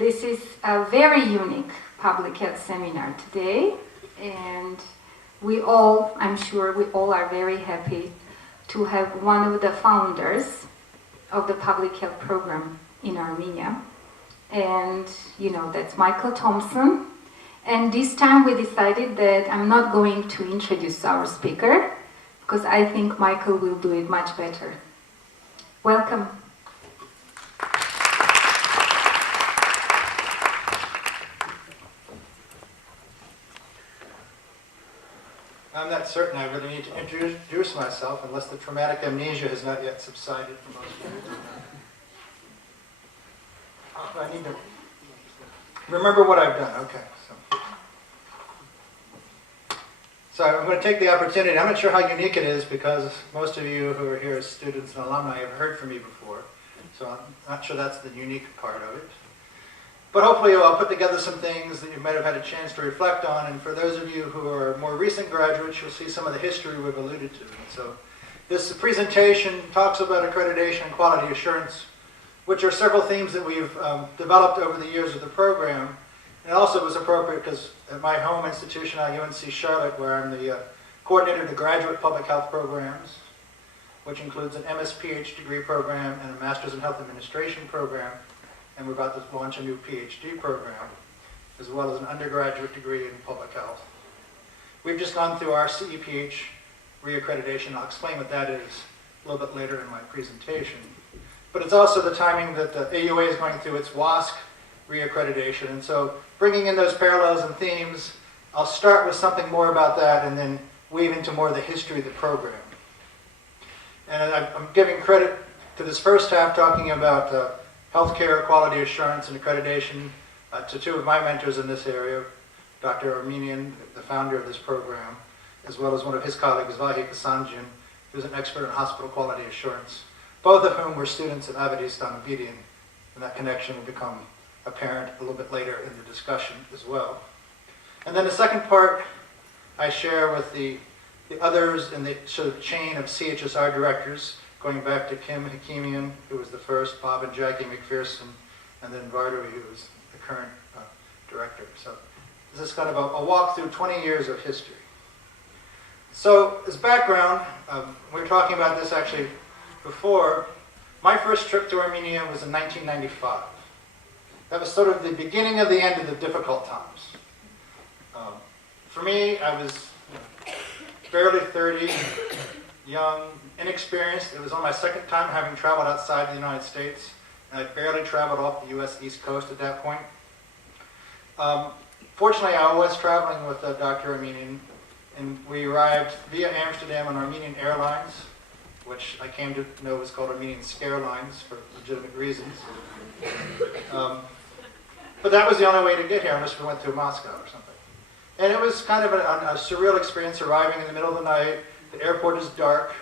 This is a very unique public health seminar today, and I'm sure we all are very happy to have one of the founders of the public health program in Armenia. And that's Michael Thompson. And this time we decided that I'm not going to introduce our speaker, because I think Michael will do it much better. Welcome. I'm not certain I really need to introduce myself unless the traumatic amnesia has not yet subsided for most people. I need to remember what I've done. Okay. So I'm going to take the opportunity. I'm not sure how unique it is because most of you who are here as students and alumni have heard from me before. So I'm not sure that's the unique part of it. But hopefully I'll put together some things that you might have had a chance to reflect on. And for those of you who are more recent graduates, you'll see some of the history we've alluded to. And so this presentation talks about accreditation and quality assurance, which are several themes that we've developed over the years of the program. And also was appropriate because at my home institution at UNC Charlotte, where I'm the coordinator of the graduate public health programs, which includes an MS-PhD degree program and a Master's in Health Administration program, and we're about to launch a new PhD program, as well as an undergraduate degree in public health. We've just gone through our CEPH reaccreditation. I'll explain what that is a little bit later in my presentation. But it's also the timing that the AUA is going through its WASC reaccreditation. And so bringing in those parallels and themes, I'll start with something more about that and then weave into more of the history of the program. And I'm giving credit to this first half talking about healthcare quality assurance and accreditation to two of my mentors in this area, Dr. Armenian, the founder of this program, as well as one of his colleagues, Vahi Kasanjian, who's an expert in hospital quality assurance, both of whom were students at Avadistan Obedian, and that connection will become apparent a little bit later in the discussion as well. And then the second part I share with the others in the sort of chain of CHSR directors, going back to Kim Hakimian, who was the first, Bob and Jackie McPherson, and then Vardari, who was the current director. So this is kind of a walk through 20 years of history. So as background, we were talking about this actually before. My first trip to Armenia was in 1995. That was sort of the beginning of the end of the difficult times. For me, I was barely 30, young, inexperienced. It was on my second time having traveled outside the United States, and I barely traveled off the U.S. East Coast at that point. Fortunately, I was traveling with Dr. Armenian, and we arrived via Amsterdam on Armenian Airlines, which I came to know was called Armenian Scare Lines for legitimate reasons. But that was the only way to get here unless we went through Moscow or something. And it was kind of a surreal experience arriving in the middle of the night. The airport is dark.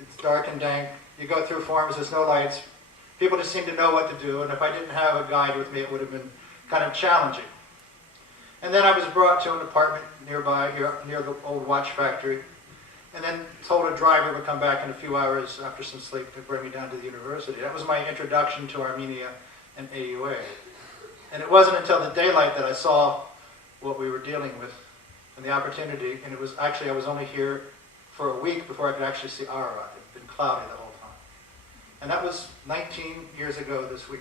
It's dark and dank. You go through forms, there's no lights. People just seem to know what to do, and if I didn't have a guide with me, it would have been kind of challenging. And then I was brought to an apartment nearby, near the old watch factory, and then told a driver would come back in a few hours after some sleep to bring me down to the university. That was my introduction to Armenia and AUA. And it wasn't until the daylight that I saw what we were dealing with and the opportunity, and it was actually, I was only here for a week before I could actually see Ararat. It had been cloudy the whole time. And that was 19 years ago this week.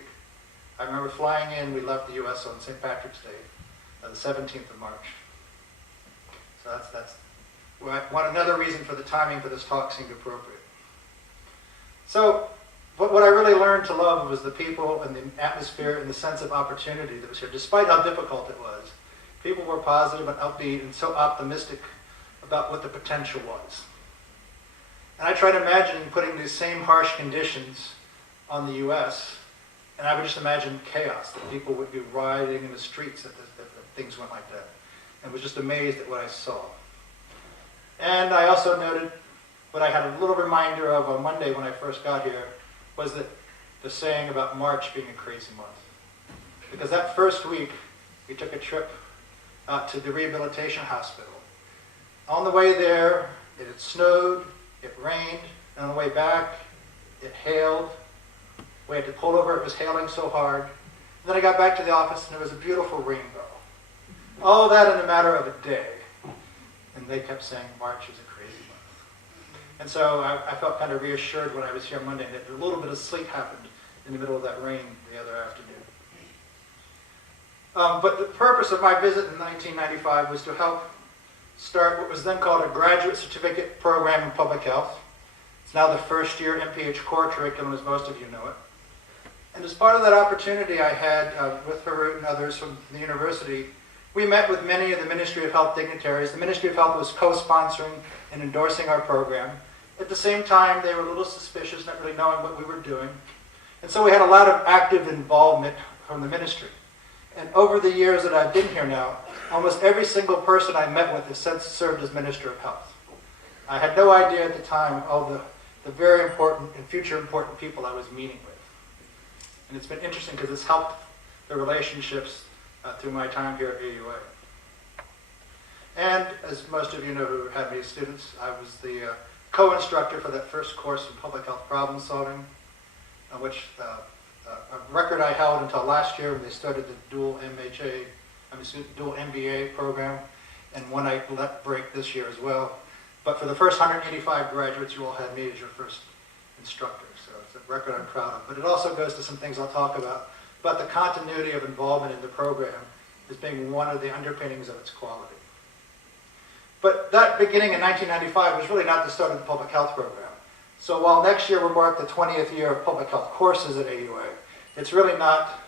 I remember flying in, we left the US on St. Patrick's Day, the 17th of March. So that's another reason for the timing for this talk seemed appropriate. So what I really learned to love was the people and the atmosphere and the sense of opportunity that was here, despite how difficult it was. People were positive and upbeat and so optimistic about what the potential was. And I try to imagine putting these same harsh conditions on the US, and I would just imagine chaos, that people would be rioting in the streets if things went like that. And was just amazed at what I saw. And I also noted what I had a little reminder of on Monday when I first got here was that the saying about March being a crazy month. Because that first week, we took a trip to the rehabilitation hospital. On the way there, it had snowed, it rained, and on the way back, it hailed. We had to pull over, it was hailing so hard. Then I got back to the office and there was a beautiful rainbow. All of that in a matter of a day. And they kept saying March is a crazy month. And so I felt kind of reassured when I was here Monday that a little bit of sleet happened in the middle of that rain the other afternoon. But the purpose of my visit in 1995 was to help start what was then called a graduate certificate program in public health. It's now the first year MPH core curriculum, as most of you know it. And as part of that opportunity I had with Harut and others from the university, we met with many of the Ministry of Health dignitaries. The Ministry of Health was co-sponsoring and endorsing our program. At the same time, they were a little suspicious, not really knowing what we were doing. And so we had a lot of active involvement from the ministry. And over the years that I've been here now, almost every single person I met with has since served as Minister of Health. I had no idea at the time all the very important and future important people I was meeting with. And it's been interesting because it's helped the relationships through my time here at AUA. And as most of you know who had me as students, I was the co-instructor for that first course in public health problem solving, which a record I held until last year when they started the dual MBA program, and one I let break this year as well. But for the first 185 graduates, you all had me as your first instructor, so it's a record I'm proud of. But it also goes to some things I'll talk about the continuity of involvement in the program as being one of the underpinnings of its quality. But that beginning in 1995 was really not the start of the public health program. So while next year will mark the 20th year of public health courses at AUA, it's really not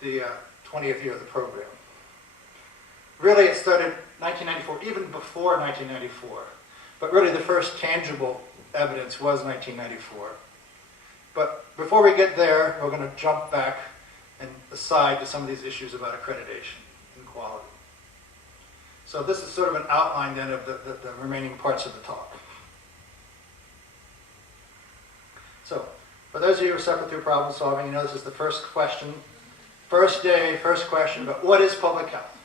the 20th year of the program. Really, it started 1994, even before 1994. But really, the first tangible evidence was 1994. But before we get there, we're going to jump back and aside to some of these issues about accreditation and quality. So this is sort of an outline then of the remaining parts of the talk. So, for those of you who suffer through problem solving, you know this is the first question, first day, first question, but what is public health?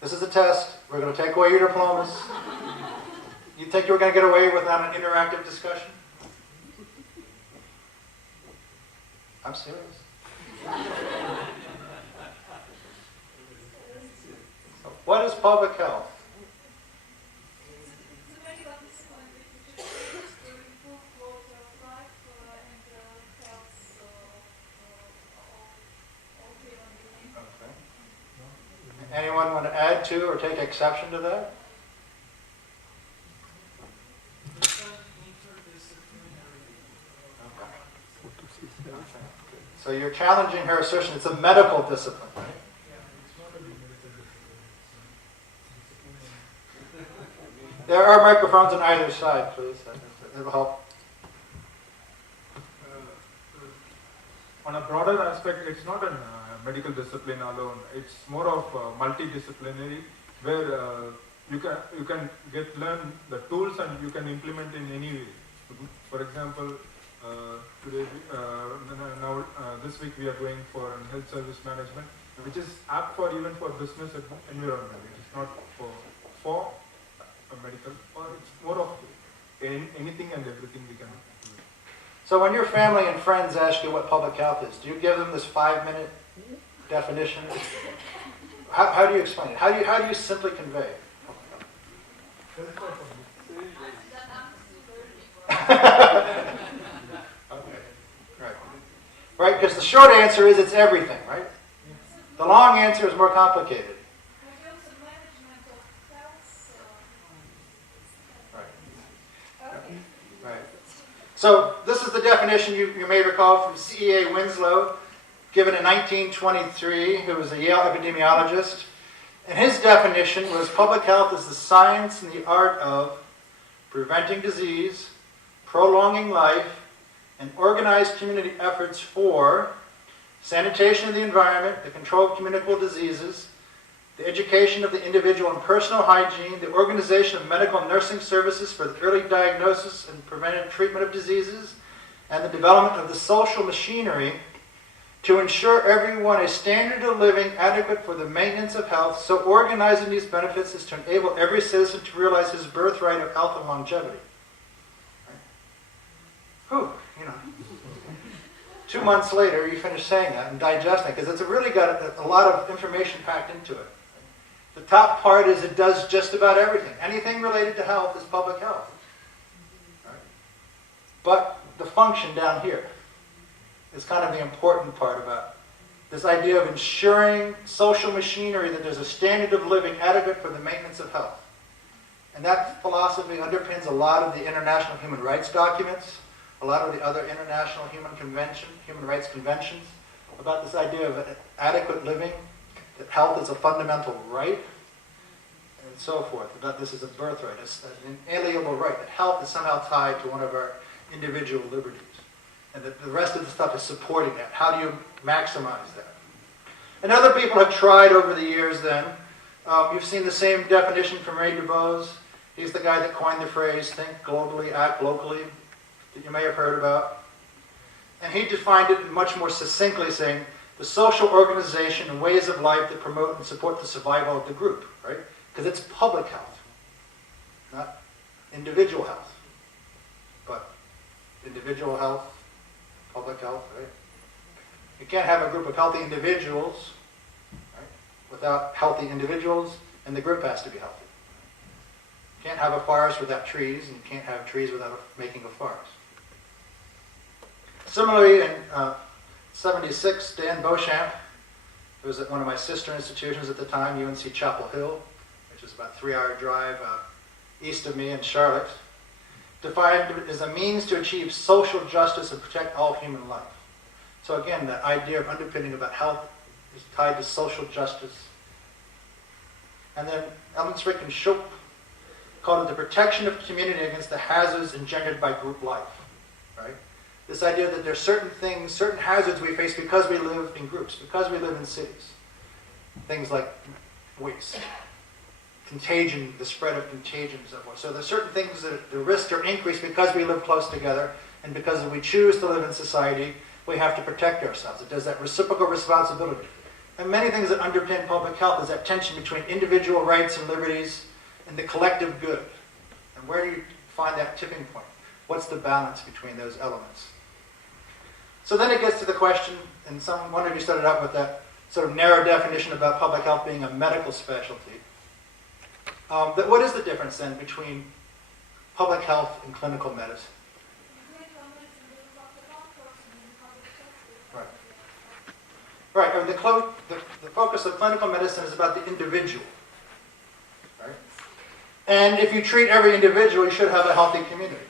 This is a test. We're going to take away your diplomas. You think you were going to get away without an interactive discussion? I'm serious. So what is public health? Anyone want to add to or take exception to that? So you're challenging her assertion it's a medical discipline, right? There are microphones on either side, please. It'll help. On a broader aspect, it's not a medical discipline alone. It's more of multidisciplinary, where you can learn the tools and you can implement in any way. For example, today this week we are going for health service management, which is apt for even for business environment. It is not for a medical, or it's more of anything and everything we can do. So when your family and friends ask you what public health is, do you give them this 5-minute definition? How do you explain it? How do you simply convey it? Okay, right, because the short answer is it's everything, right? The long answer is more complicated. Right. So this is the definition you may recall from CEA Winslow, given in 1923, who was a Yale epidemiologist. And his definition was public health is the science and the art of preventing disease, prolonging life, and organized community efforts for sanitation of the environment, the control of communicable diseases, the education of the individual in personal hygiene, the organization of medical and nursing services for the early diagnosis and preventive treatment of diseases, and the development of the social machinery to ensure everyone a standard of living adequate for the maintenance of health, so organizing these benefits is to enable every citizen to realize his birthright of health and longevity. Whew, 2 months later, you finish saying that and digesting it, because it's really got a lot of information packed into it. The top part is it does just about everything. Anything related to health is public health. Right? But the function down here is kind of the important part about this idea of ensuring social machinery that there's a standard of living adequate for the maintenance of health. And that philosophy underpins a lot of the international human rights documents, a lot of the other international human rights conventions, about this idea of adequate living, that health is a fundamental right, and so forth, about this as a birthright, as an inalienable right, that health is somehow tied to one of our individual liberties, and that the rest of the stuff is supporting that. How do you maximize that? And other people have tried over the years then. You've seen the same definition from Ray DuBose. He's the guy that coined the phrase, think globally, act locally, that you may have heard about. And he defined it much more succinctly, saying, the social organization and ways of life that promote and support the survival of the group, right? Because it's public health, not individual health. But individual health, public health, right? You can't have a group of healthy individuals, right, without healthy individuals, and the group has to be healthy. You can't have a forest without trees, and you can't have trees without making a forest. Similarly, in 76, Dan Beauchamp, who was at one of my sister institutions at the time, UNC Chapel Hill, which is about a 3-hour drive east of me in Charlotte, defined it as a means to achieve social justice and protect all human life. So again, the idea of underpinning about health is tied to social justice. And then Ellen Strickland Schulp called it the protection of community against the hazards engendered by group life, right? This idea that there's certain things, certain hazards we face because we live in groups, because we live in cities. Things like waste, contagion, the spread of contagion and so forth. So there's certain things that the risks are increased because we live close together, and because we choose to live in society, we have to protect ourselves. It does that reciprocal responsibility. And many things that underpin public health is that tension between individual rights and liberties and the collective good. And where do you find that tipping point? What's the balance between those elements? So then it gets to the question, and one of you started out with that sort of narrow definition about public health being a medical specialty. But what is the difference then between public health and clinical medicine? Right. I mean, the focus of clinical medicine is about the individual. Right? And if you treat every individual, you should have a healthy community.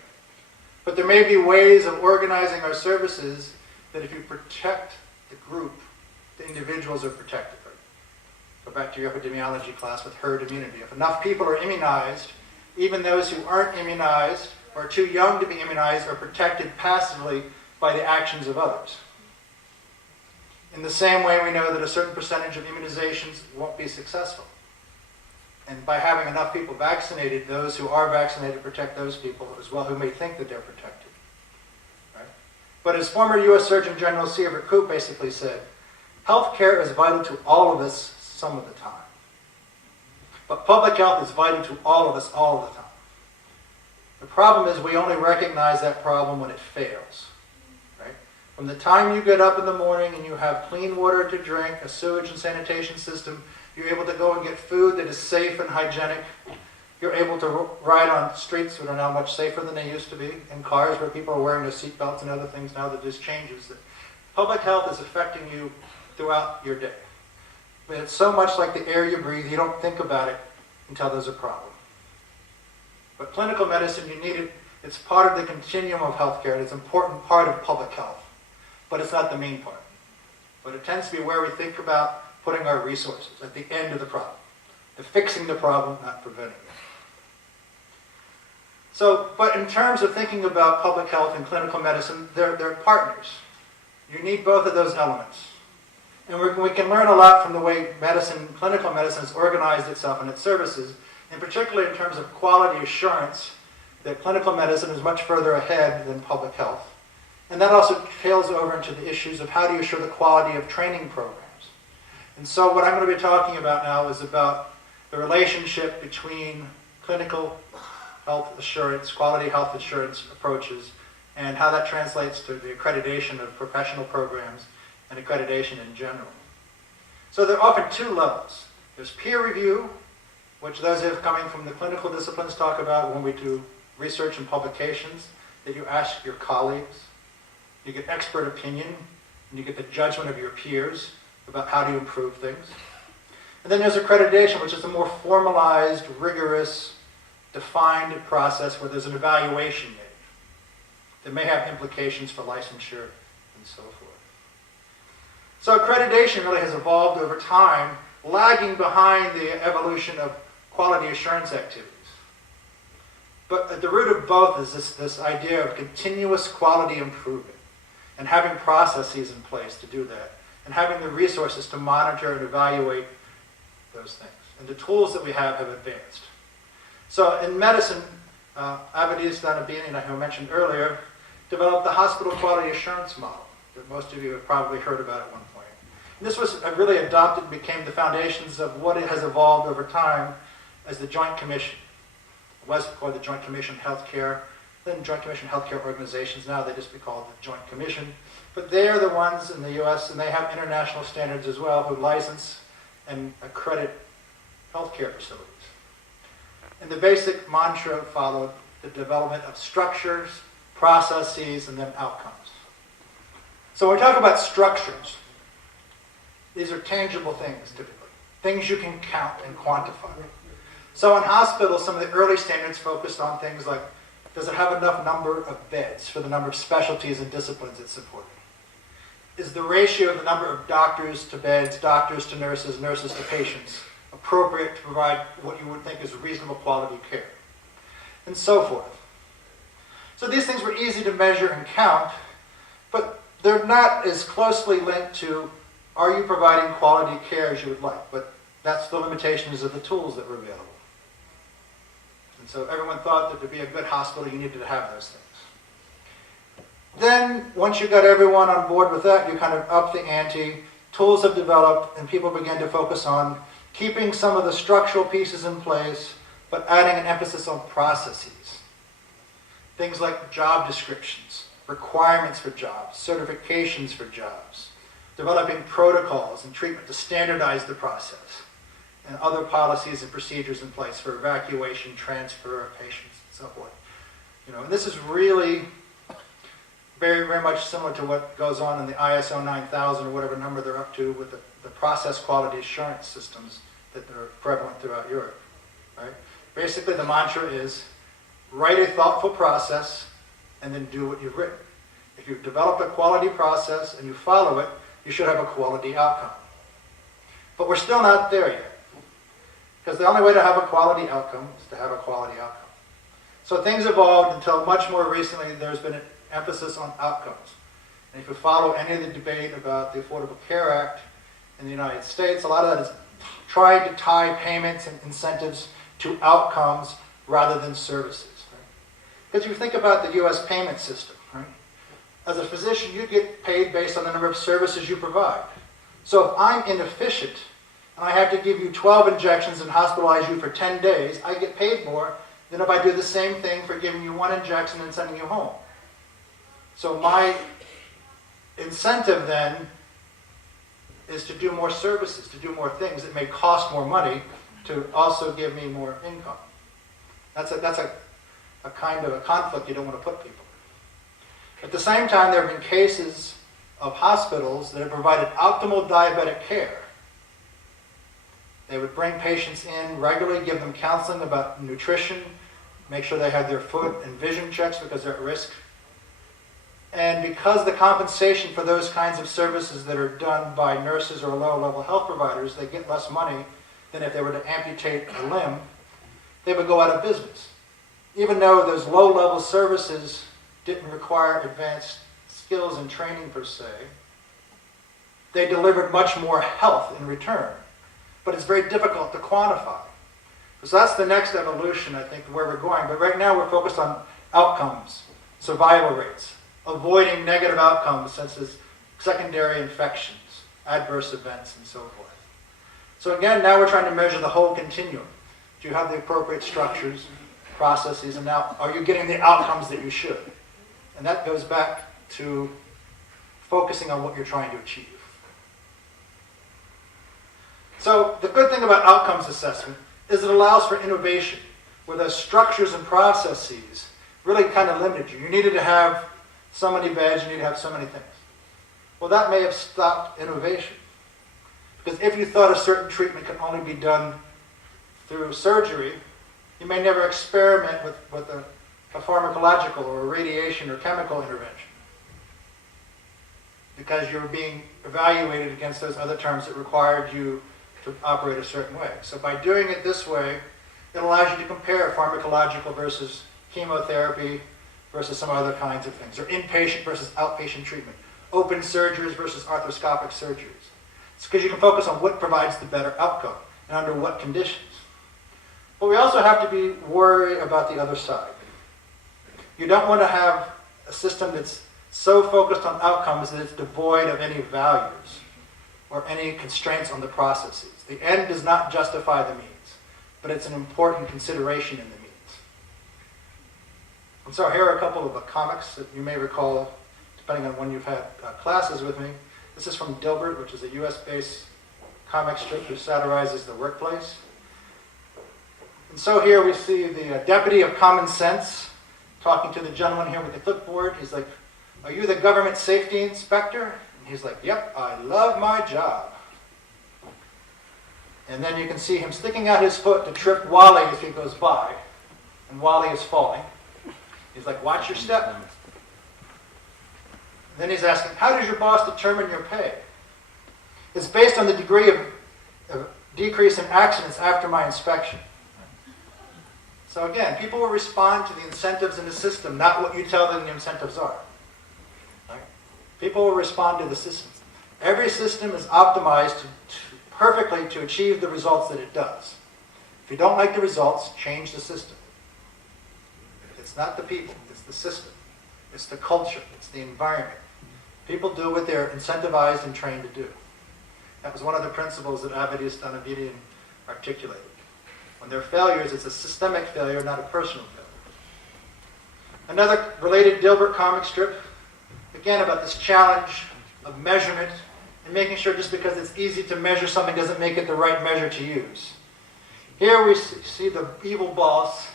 But there may be ways of organizing our services that if you protect the group, the individuals are protected. Right? Go back to your epidemiology class with herd immunity. If enough people are immunized, even those who aren't immunized or too young to be immunized are protected passively by the actions of others. In the same way, we know that a certain percentage of immunizations won't be successful. And by having enough people vaccinated, those who are vaccinated protect those people as well who may think that they're protected. Right? But as former U.S. Surgeon General C. Everett Koop basically said, healthcare is vital to all of us some of the time. But public health is vital to all of us all of the time. The problem is we only recognize that problem when it fails. From the time you get up in the morning and you have clean water to drink, a sewage and sanitation system, you're able to go and get food that is safe and hygienic. You're able to ride on streets that are now much safer than they used to be, and cars where people are wearing their seatbelts and other things now that just changes. That public health is affecting you throughout your day. But it's so much like the air you breathe, you don't think about it until there's a problem. But clinical medicine, you need it. It's part of the continuum of healthcare, and it's an important part of public health. But it's not the main part. But it tends to be where we think about putting our resources at the end of the problem. The fixing the problem, not preventing it. So, but in terms of thinking about public health and clinical medicine, they're partners. You need both of those elements. And we can learn a lot from the way clinical medicine has organized itself and its services, and particularly in terms of quality assurance, that clinical medicine is much further ahead than public health. And that also tails over into the issues of how do you assure the quality of training programs. And so what I'm going to be talking about now is about the relationship between clinical health assurance, quality health assurance approaches, and how that translates to the accreditation of professional programs and accreditation in general. So there are often two levels. There's peer review, which those of coming from the clinical disciplines talk about when we do research and publications, that you ask your colleagues, you get expert opinion, and you get the judgment of your peers about how to improve things. And then there's accreditation, which is a more formalized, rigorous, defined process where there's an evaluation made that may have implications for licensure and so forth. So accreditation really has evolved over time, lagging behind the evolution of quality assurance activities. But at the root of both is this idea of continuous quality improvement and having processes in place to do that and having the resources to monitor and evaluate those things. And the tools that we have advanced. So in medicine, Abadis Danabini, who I mentioned earlier, developed the hospital quality assurance model that most of you have probably heard about at one point. And this was really adopted and became the foundations of what it has evolved over time as the Joint Commission. It was called the Joint Commission Healthcare, then Joint Commission Healthcare Organizations. Now they just be called the Joint Commission. But they're the ones in the U.S., and they have international standards as well, who license and accredit healthcare facilities. And the basic mantra followed the development of structures, processes, and then outcomes. So when we talk about structures, these are tangible things typically, things you can count and quantify. So in hospitals, some of the early standards focused on things like, does it have enough number of beds for the number of specialties and disciplines it's supporting? Is the ratio of the number of doctors to beds, doctors to nurses, nurses to patients appropriate to provide what you would think is reasonable quality care? And so forth. So these things were easy to measure and count, but they're not as closely linked to, are you providing quality care as you would like? But that's the limitations of the tools that were available. And so everyone thought that to be a good hospital, you needed to have those things. Then, once you got everyone on board with that, you kind of up the ante, tools have developed, and people began to focus on keeping some of the structural pieces in place, but adding an emphasis on processes. Things like job descriptions, requirements for jobs, certifications for jobs, developing protocols and treatment to standardize the process, and other policies and procedures in place for evacuation, transfer of patients, and so forth. And this is really very, very much similar to what goes on in the ISO 9000 or whatever number they're up to with the process quality assurance systems that are prevalent throughout Europe. Right? Basically, the mantra is write a thoughtful process and then do what you've written. If you've developed a quality process and you follow it, you should have a quality outcome. But we're still not there yet. Because the only way to have a quality outcome is to have a quality outcome. So things evolved until much more recently there's been an emphasis on outcomes. And if you follow any of the debate about the Affordable Care Act in the United States, a lot of that is trying to tie payments and incentives to outcomes rather than services. Right? Because if you think about the U.S. payment system, right? As a physician, you get paid based on the number of services you provide. So if I'm inefficient and I have to give you 12 injections and hospitalize you for 10 days, I get paid more than if I do the same thing for giving you one injection and sending you home. So my incentive then is to do more services, to do more things that may cost more money to also give me more income. That's a kind of a conflict you don't want to put people in. At the same time, there have been cases of hospitals that have provided optimal diabetic care. They would bring patients in regularly, give them counseling about nutrition, make sure they had their foot and vision checks because they're at risk. And because the compensation for those kinds of services that are done by nurses or low-level health providers, they get less money than if they were to amputate a limb, they would go out of business. Even though those low-level services didn't require advanced skills and training per se, they delivered much more health in return. But it's very difficult to quantify. So that's the next evolution, I think, where we're going. But right now we're focused on outcomes, survival rates, avoiding negative outcomes such as secondary infections, adverse events, and so forth. So again, now we're trying to measure the whole continuum. Do you have the appropriate structures, processes, and now are you getting the outcomes that you should? And that goes back to focusing on what you're trying to achieve. So the good thing about outcomes assessment is it allows for innovation, where those structures and processes really kind of limited you. You needed to have so many beds, you need to have so many things. Well, that may have stopped innovation. Because if you thought a certain treatment could only be done through surgery, you may never experiment with a pharmacological or a radiation or chemical intervention, because you're being evaluated against those other terms that required you to operate a certain way. So by doing it this way, it allows you to compare pharmacological versus chemotherapy versus some other kinds of things, or inpatient versus outpatient treatment, open surgeries versus arthroscopic surgeries. It's because you can focus on what provides the better outcome and under what conditions. But we also have to be worried about the other side. You don't want to have a system that's so focused on outcomes that it's devoid of any values or any constraints on the processes. The end does not justify the means, but it's an important consideration in the means. And so here are a couple of comics that you may recall, depending on when you've had classes with me. This is from Dilbert, which is a US-based comic strip who satirizes the workplace. And so here we see the deputy of common sense talking to the gentleman here with the clipboard. He's like, "Are you the government safety inspector?" And he's like, "Yep, I love my job." And then you can see him sticking out his foot to trip Wally as he goes by. And Wally is falling. He's like, "Watch your step." And then he's asking, "How does your boss determine your pay?" "It's based on the degree of decrease in accidents after my inspection." So again, people will respond to the incentives in the system, not what you tell them the incentives are. Right? People will respond to the system. Every system is optimized perfectly to achieve the results that it does. If you don't like the results, change the system. It's not the people, it's the system. It's the culture, it's the environment. People do what they're incentivized and trained to do. That was one of the principles that Avedis Danavidian articulated. When there are failures, it's a systemic failure, not a personal failure. Another related Dilbert comic strip, again about this challenge of measurement and making sure just because it's easy to measure something doesn't make it the right measure to use. Here we see the evil boss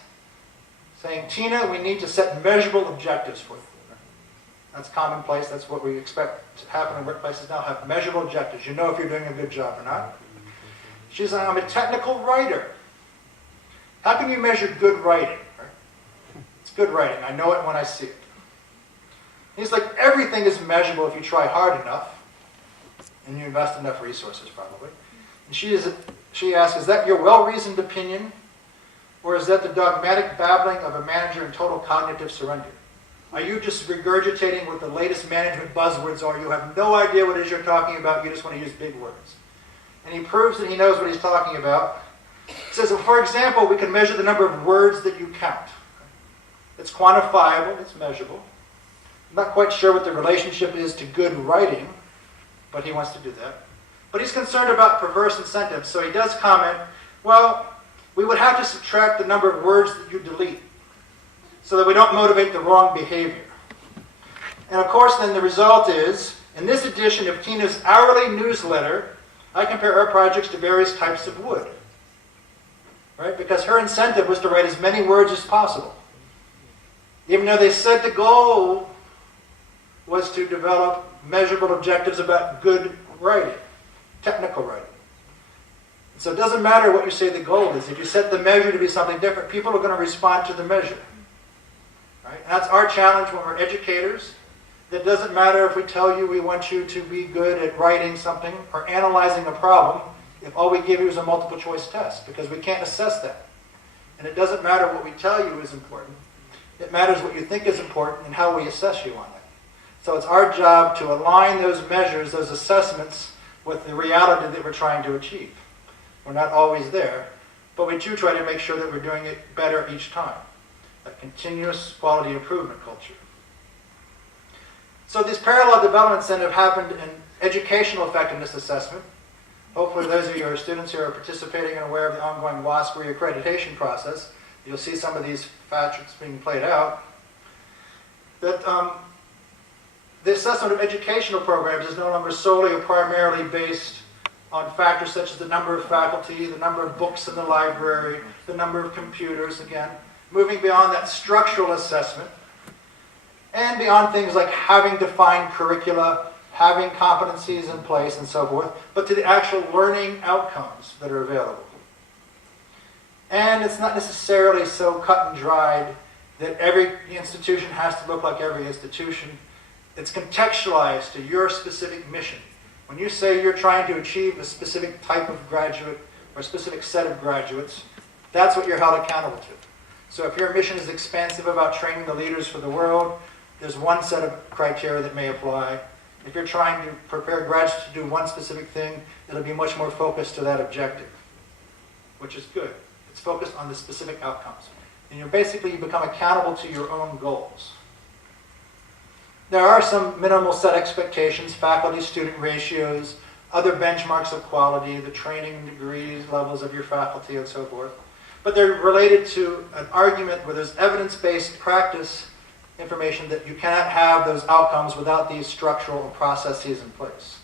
saying, "Tina, we need to set measurable objectives for you." That's commonplace. That's what we expect to happen in workplaces now. Have measurable objectives. You know if you're doing a good job or not. She's like, "I'm a technical writer." How can you measure good writing? Right? It's good writing. I know it when I see it. He's like, "Everything is measurable if you try hard enough and you invest enough resources, probably." And she asks, "Is that your well-reasoned opinion, or is that the dogmatic babbling of a manager in total cognitive surrender? Are you just regurgitating what the latest management buzzwords are? You have no idea what it is you're talking about. You just want to use big words." And he proves that he knows what he's talking about. He says, well, for example, we can measure the number of words that you count. It's quantifiable. It's measurable. I'm not quite sure what the relationship is to good writing, but he wants to do that. But he's concerned about perverse incentives, so he does comment, well, we would have to subtract the number of words that you delete so that we don't motivate the wrong behavior. And of course, then the result is, in this edition of Tina's hourly newsletter, I compare our projects to various types of wood. Right? Because her incentive was to write as many words as possible. Even though they said the goal was to develop measurable objectives about good writing, technical writing. So it doesn't matter what you say the goal is. If you set the measure to be something different, people are going to respond to the measure. Right? And that's our challenge when we're educators. It doesn't matter if we tell you we want you to be good at writing something or analyzing a problem if all we give you is a multiple choice test, because we can't assess that. And it doesn't matter what we tell you is important. It matters what you think is important and how we assess you on it. So it's our job to align those measures, those assessments, with the reality that we're trying to achieve. We're not always there, but we do try to make sure that we're doing it better each time. A continuous quality improvement culture. So this parallel development incentive happened in educational effectiveness assessment. Hopefully those of your students who are participating and aware of the ongoing WASC reaccreditation process, you'll see some of these facets being played out. that the assessment of educational programs is no longer solely or primarily based on factors such as the number of faculty, the number of books in the library, the number of computers, again, moving beyond that structural assessment, and beyond things like having defined curricula, having competencies in place, and so forth, but to the actual learning outcomes that are available. And it's not necessarily so cut and dried that every institution has to look like every institution. It's contextualized to your specific mission. When you say you're trying to achieve a specific type of graduate or a specific set of graduates, that's what you're held accountable to. So if your mission is expansive about training the leaders for the world, there's one set of criteria that may apply. If you're trying to prepare graduates to do one specific thing, it'll be much more focused to that objective, which is good. It's focused on the specific outcomes. And you become accountable to your own goals. There are some minimal set expectations, faculty-student ratios, other benchmarks of quality, the training degrees, levels of your faculty, and so forth. But they're related to an argument where there's evidence-based practice information that you cannot have those outcomes without these structural processes in place.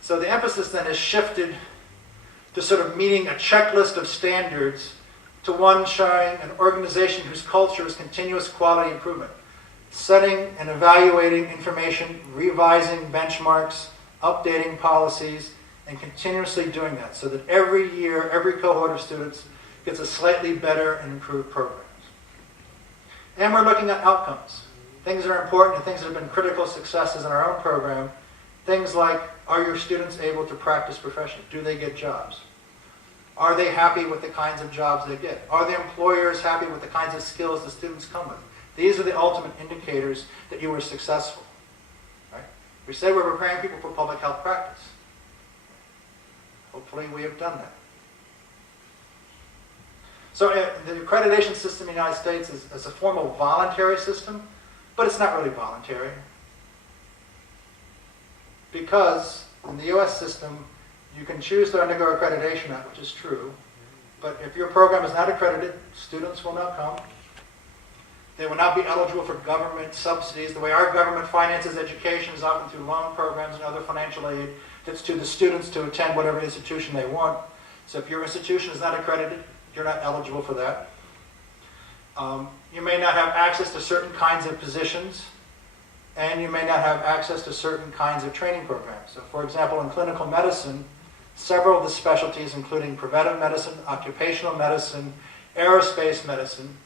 So the emphasis then is shifted to sort of meeting a checklist of standards to one showing an organization whose culture is continuous quality improvement, setting and evaluating information, revising benchmarks, updating policies, and continuously doing that so that every year, every cohort of students gets a slightly better and improved program. And we're looking at outcomes, things that are important and things that have been critical successes in our own program. Things like, are your students able to practice profession? Do they get jobs? Are they happy with the kinds of jobs they get? Are the employers happy with the kinds of skills the students come with? These are the ultimate indicators that you were successful. Right? We say we're preparing people for public health practice. Hopefully we have done that. So the accreditation system in the United States is a formal voluntary system, but it's not really voluntary. Because in the US system, you can choose to undergo accreditation, which is true, but if your program is not accredited, students will not come. They will not be eligible for government subsidies. The way our government finances education is often through loan programs and other financial aid that's to the students to attend whatever institution they want. So if your institution is not accredited, you're not eligible for that. You may not have access to certain kinds of positions, and you may not have access to certain kinds of training programs. So for example, in clinical medicine, several of the specialties, including preventive medicine, occupational medicine, aerospace medicine,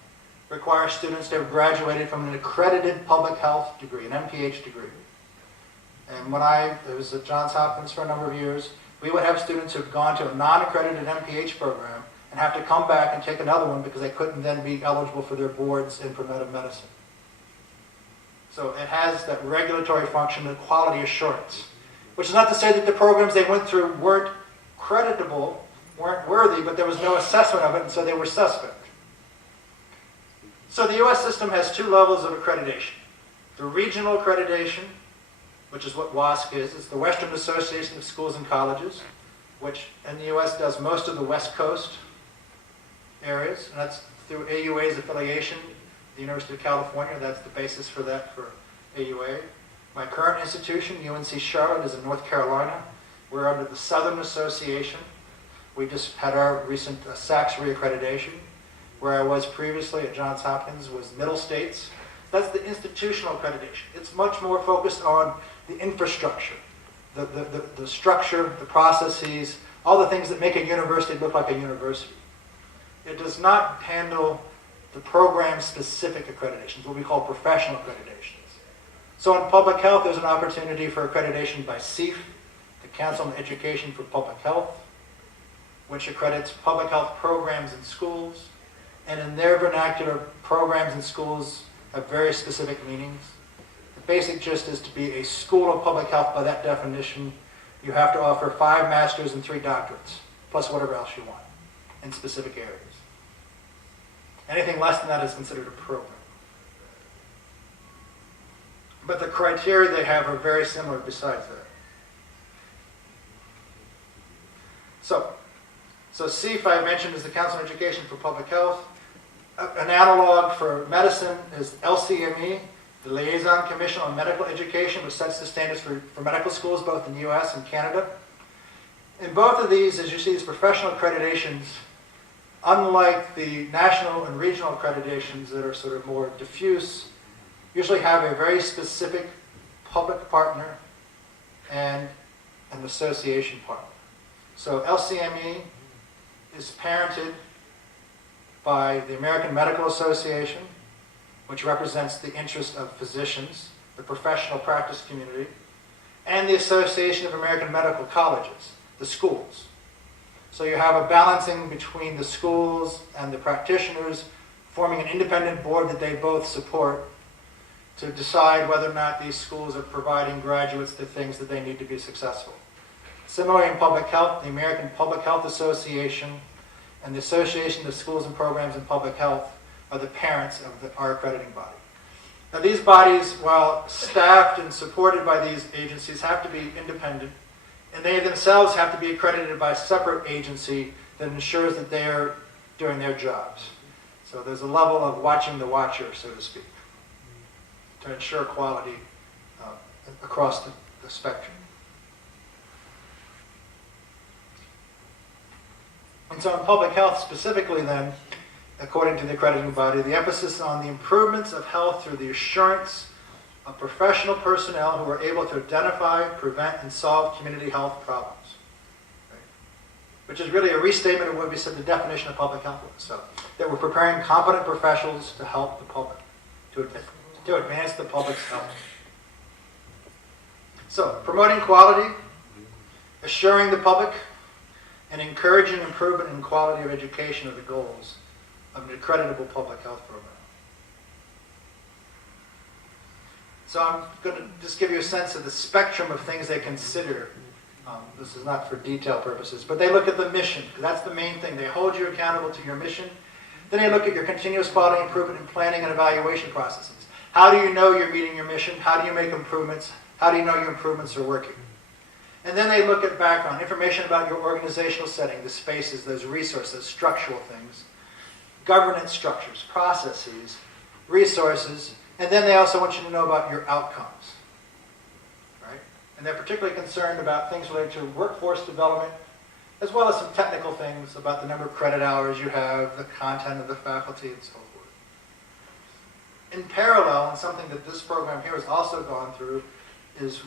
require students to have graduated from an accredited public health degree, an MPH degree. And when I was at Johns Hopkins for a number of years, we would have students who had gone to a non-accredited MPH program and have to come back and take another one because they couldn't then be eligible for their boards in preventive medicine. So it has that regulatory function of quality assurance, which is not to say that the programs they went through weren't creditable, weren't worthy, but there was no assessment of it, and so they were suspect. So the U.S. system has two levels of accreditation. The regional accreditation, which is what WASC is. It's the Western Association of Schools and Colleges, which in the U.S. does most of the West Coast areas, and that's through AUA's affiliation, the University of California. That's the basis for that for AUA. My current institution, UNC Charlotte, is in North Carolina. We're under the Southern Association. We just had our recent SACS reaccreditation. Where I was previously at Johns Hopkins was Middle States. That's the institutional accreditation. It's much more focused on the infrastructure, the structure, the processes, all the things that make a university look like a university. It does not handle the program-specific accreditations, what we call professional accreditations. So in public health, there's an opportunity for accreditation by CEF, the Council on Education for Public Health, which accredits public health programs in schools. And in their vernacular, programs in schools have very specific meanings. The basic gist is to be a school of public health. By that definition, you have to offer 5 masters and 3 doctorates, plus whatever else you want in specific areas. Anything less than that is considered a program. But the criteria they have are very similar besides that. So CEF, I mentioned, is the Council on Education for Public Health. An analog for medicine is LCME, the Liaison Commission on Medical Education, which sets the standards for medical schools both in the US and Canada. In both of these, as you see, these professional accreditations, unlike the national and regional accreditations that are sort of more diffuse, usually have a very specific public partner and an association partner. So LCME is parented by the American Medical Association, which represents the interest of physicians, the professional practice community, and the Association of American Medical Colleges, the schools. So you have a balancing between the schools and the practitioners, forming an independent board that they both support to decide whether or not these schools are providing graduates the things that they need to be successful. Similarly in public health, the American Public Health Association and the Association of Schools and Programs in Public Health are the parents of our accrediting body. Now these bodies, while staffed and supported by these agencies, have to be independent, and they themselves have to be accredited by a separate agency that ensures that they are doing their jobs. So there's a level of watching the watcher, so to speak, to ensure quality across the spectrum. And so in public health specifically then, according to the accrediting body, the emphasis is on the improvements of health through the assurance of professional personnel who are able to identify, prevent, and solve community health problems. Right? Which is really a restatement of what we said the definition of public health was. So that we're preparing competent professionals to help the public, to advance the public's health. So promoting quality, assuring the public, and encouraging improvement in quality of education are the goals of an accreditable public health program. So I'm going to just give you a sense of the spectrum of things they consider. This is not for detail purposes, but they look at the mission, because that's the main thing. They hold you accountable to your mission. Then they look at your continuous quality improvement in planning and evaluation processes. How do you know you're meeting your mission? How do you make improvements? How do you know your improvements are working? And then they look at background, information about your organizational setting, the spaces, those resources, structural things, governance structures, processes, resources, and then they also want you to know about your outcomes. Right? And they're particularly concerned about things related to workforce development, as well as some technical things about the number of credit hours you have, the content of the faculty, and so forth. In parallel, and something that this program here has also gone through, is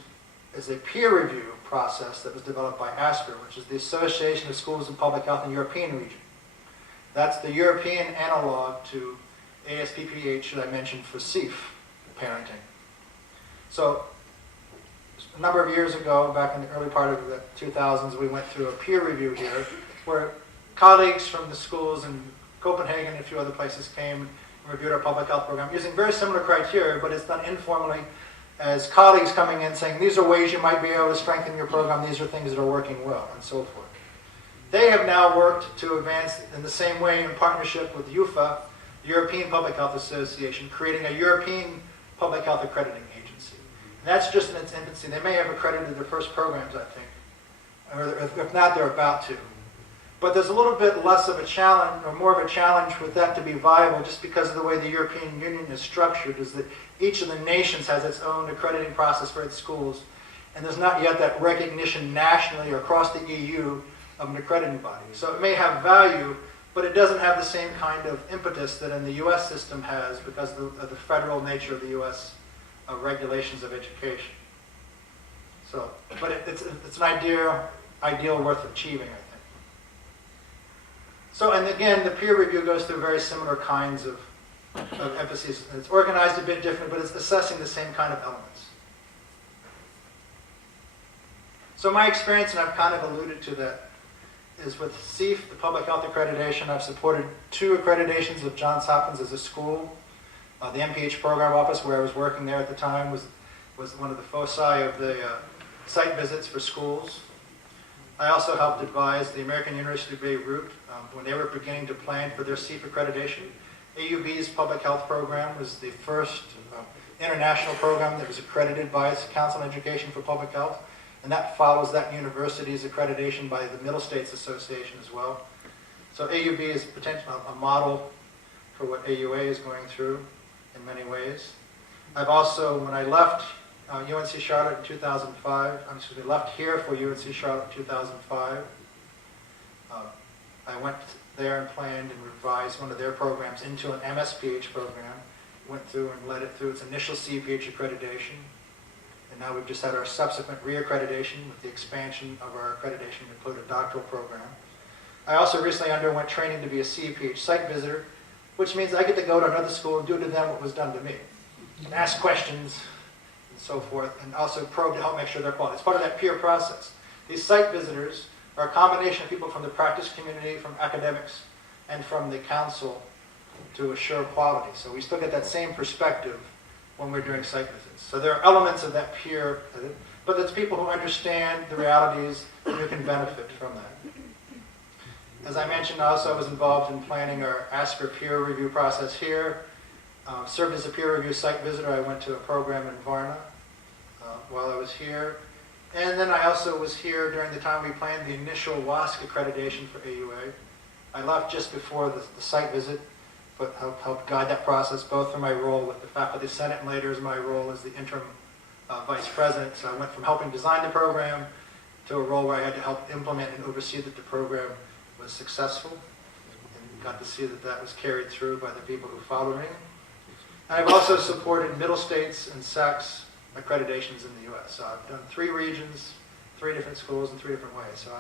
a peer review process that was developed by ASPR, which is the Association of Schools and Public Health in the European region. That's the European analog to ASPPH that I mentioned for CEF parenting. So a number of years ago, back in the early part of the 2000s, we went through a peer review here where colleagues from the schools in Copenhagen and a few other places came and reviewed our public health program using very similar criteria, but it's done informally as colleagues coming in saying, these are ways you might be able to strengthen your program, these are things that are working well, and so forth. They have now worked to advance in the same way in partnership with UFA, the European Public Health Association, creating a European public health accrediting agency. And that's just in its infancy. They may have accredited their first programs, I think, or if not, they're about to. But there's a little bit less of a challenge, or more of a challenge with that to be viable, just because of the way the European Union is structured, is that each of the nations has its own accrediting process for its schools, and there's not yet that recognition nationally or across the EU of an accrediting body. So it may have value, but it doesn't have the same kind of impetus that in the US system has because of the federal nature of the US regulations of education. So, but it's an ideal worth achieving, I think. So, and again, the peer review goes through very similar kinds of emphases. It's organized a bit different, but it's assessing the same kind of elements. So my experience, and I've kind of alluded to that, is with CEF, the Public Health Accreditation. I've supported 2 accreditations of Johns Hopkins as a school. The MPH program office, where I was working there at the time, was one of the foci of the site visits for schools. I also helped advise the American University of Beirut when they were beginning to plan for their CEF accreditation. AUB's public health program was the first international program that was accredited by its Council on Education for Public Health, and that follows that university's accreditation by the Middle States Association as well. So AUB is potentially a model for what AUA is going through in many ways. I've also, when I left UNC Charlotte in 2005, left here for UNC Charlotte in 2005, I went there and planned and revised one of their programs into an MSPH program. Went through and led it through its initial CPH accreditation. And now we've just had our subsequent re-accreditation with the expansion of our accreditation to include a doctoral program. I also recently underwent training to be a CPH site visitor, which means I get to go to another school and do to them what was done to me. And ask questions and so forth, and also probe to help make sure they're quality. It's part of that peer process. These site visitors are a combination of people from the practice community, from academics, and from the council to assure quality. So we still get that same perspective when we're doing site visits. So there are elements of that peer, but it's people who understand the realities and who can benefit from that. As I mentioned, also I was involved in planning our ASPR peer review process here. Served as a peer review site visitor. I went to a program in Varna while I was here. And then I also was here during the time we planned the initial WASC accreditation for AUA. I left just before the site visit, but helped guide that process, both through my role with the Faculty Senate and later as my role as the interim vice president. So I went from helping design the program to a role where I had to help implement and oversee that the program was successful, and got to see that that was carried through by the people who followed me. And I've also supported Middle States and SACS accreditations in the U.S. So I've done 3 regions, 3 different schools in 3 different ways. So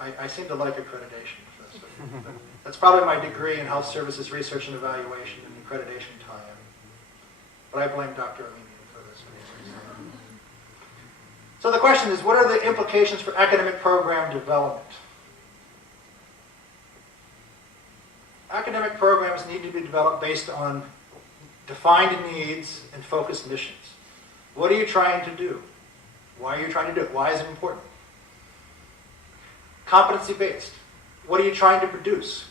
I seem to like accreditation. That's probably my degree in health services research and evaluation and accreditation tie-in. But I blame Dr. Armenian for this. So the question is, what are the implications for academic program development? Academic programs need to be developed based on defined needs and focused missions. What are you trying to do? Why are you trying to do it? Why is it important? Competency-based. What are you trying to produce?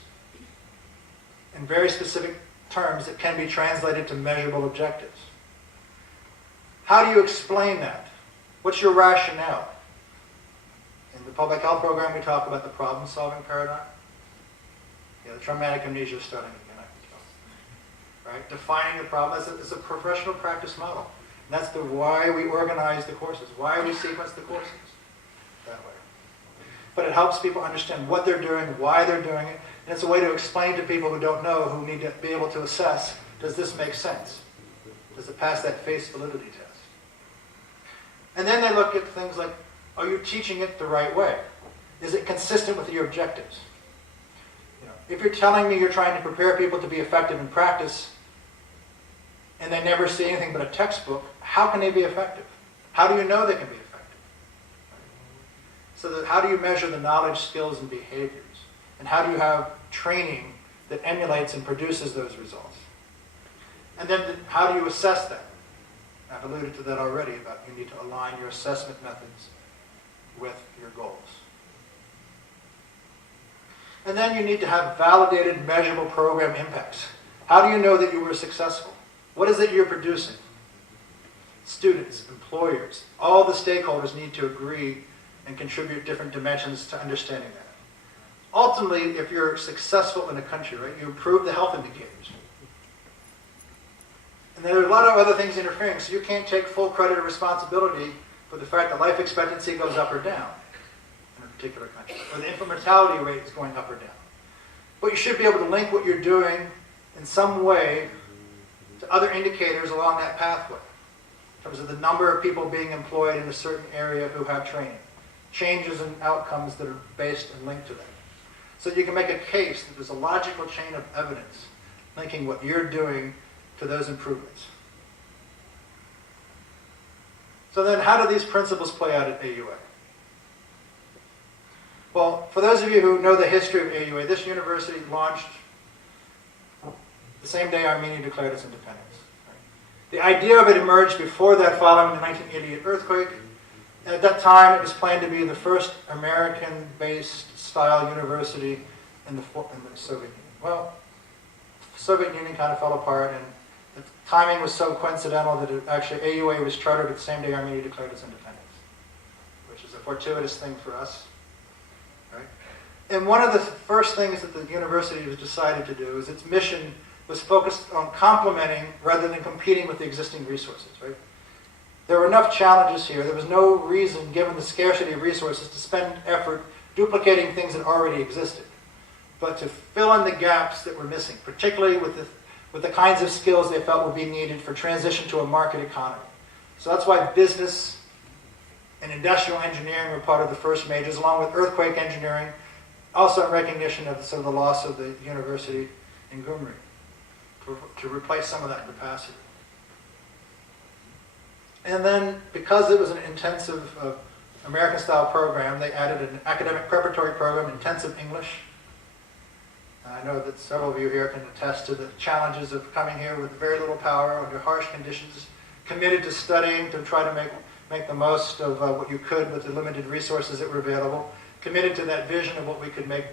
In very specific terms that can be translated to measurable objectives. How do you explain that? What's your rationale? In the public health program, we talk about the problem-solving paradigm. Yeah, the traumatic amnesia is starting again. Right? Defining the problem is a professional practice model. And that's why we organize the courses, why we sequence the courses that way. But it helps people understand what they're doing, why they're doing it, and it's a way to explain to people who don't know, who need to be able to assess, does this make sense? Does it pass that face validity test? And then they look at things like, are you teaching it the right way? Is it consistent with your objectives? If you're telling me you're trying to prepare people to be effective in practice, and they never see anything but a textbook, how can they be effective? How do you know they can be effective? So how do you measure the knowledge, skills, and behaviors? And how do you have training that emulates and produces those results? And then how do you assess that? I've alluded to that already, about you need to align your assessment methods with your goals. And then you need to have validated, measurable program impacts. How do you know that you were successful? What is it you're producing? Students, employers, all the stakeholders need to agree and contribute different dimensions to understanding that. Ultimately, if you're successful in a country, right, you improve the health indicators. And there are a lot of other things interfering, so you can't take full credit or responsibility for the fact that life expectancy goes up or down in a particular country, or the infant mortality rate is going up or down. But you should be able to link what you're doing in some way to other indicators along that pathway, in terms of the number of people being employed in a certain area who have training, changes in outcomes that are based and linked to that. So you can make a case that there's a logical chain of evidence linking what you're doing to those improvements. So then how do these principles play out at AUA? Well, for those of you who know the history of AUA, this university launched the same day Armenia declared its independence. The idea of it emerged before that, following the 1988 earthquake. And at that time, it was planned to be the first American-based style university in the Soviet Union. Well, the Soviet Union kind of fell apart, and the timing was so coincidental that actually AUA was chartered at the same day Armenia declared its independence, which is a fortuitous thing for us. Right? And one of the first things that the university was decided to do is its mission was focused on complementing rather than competing with the existing resources, right? There were enough challenges here. There was no reason, given the scarcity of resources, to spend effort duplicating things that already existed, but to fill in the gaps that were missing, particularly with the kinds of skills they felt would be needed for transition to a market economy. So that's why business and industrial engineering were part of the first majors, along with earthquake engineering, also in recognition of sort of the loss of the university in Gyumri, to replace some of that capacity. And then, because it was an intensive American-style program, they added an academic preparatory program, intensive English. And I know that several of you here can attest to the challenges of coming here with very little power, under harsh conditions, committed to studying, to try to make the most of what you could with the limited resources that were available, committed to that vision of what we could make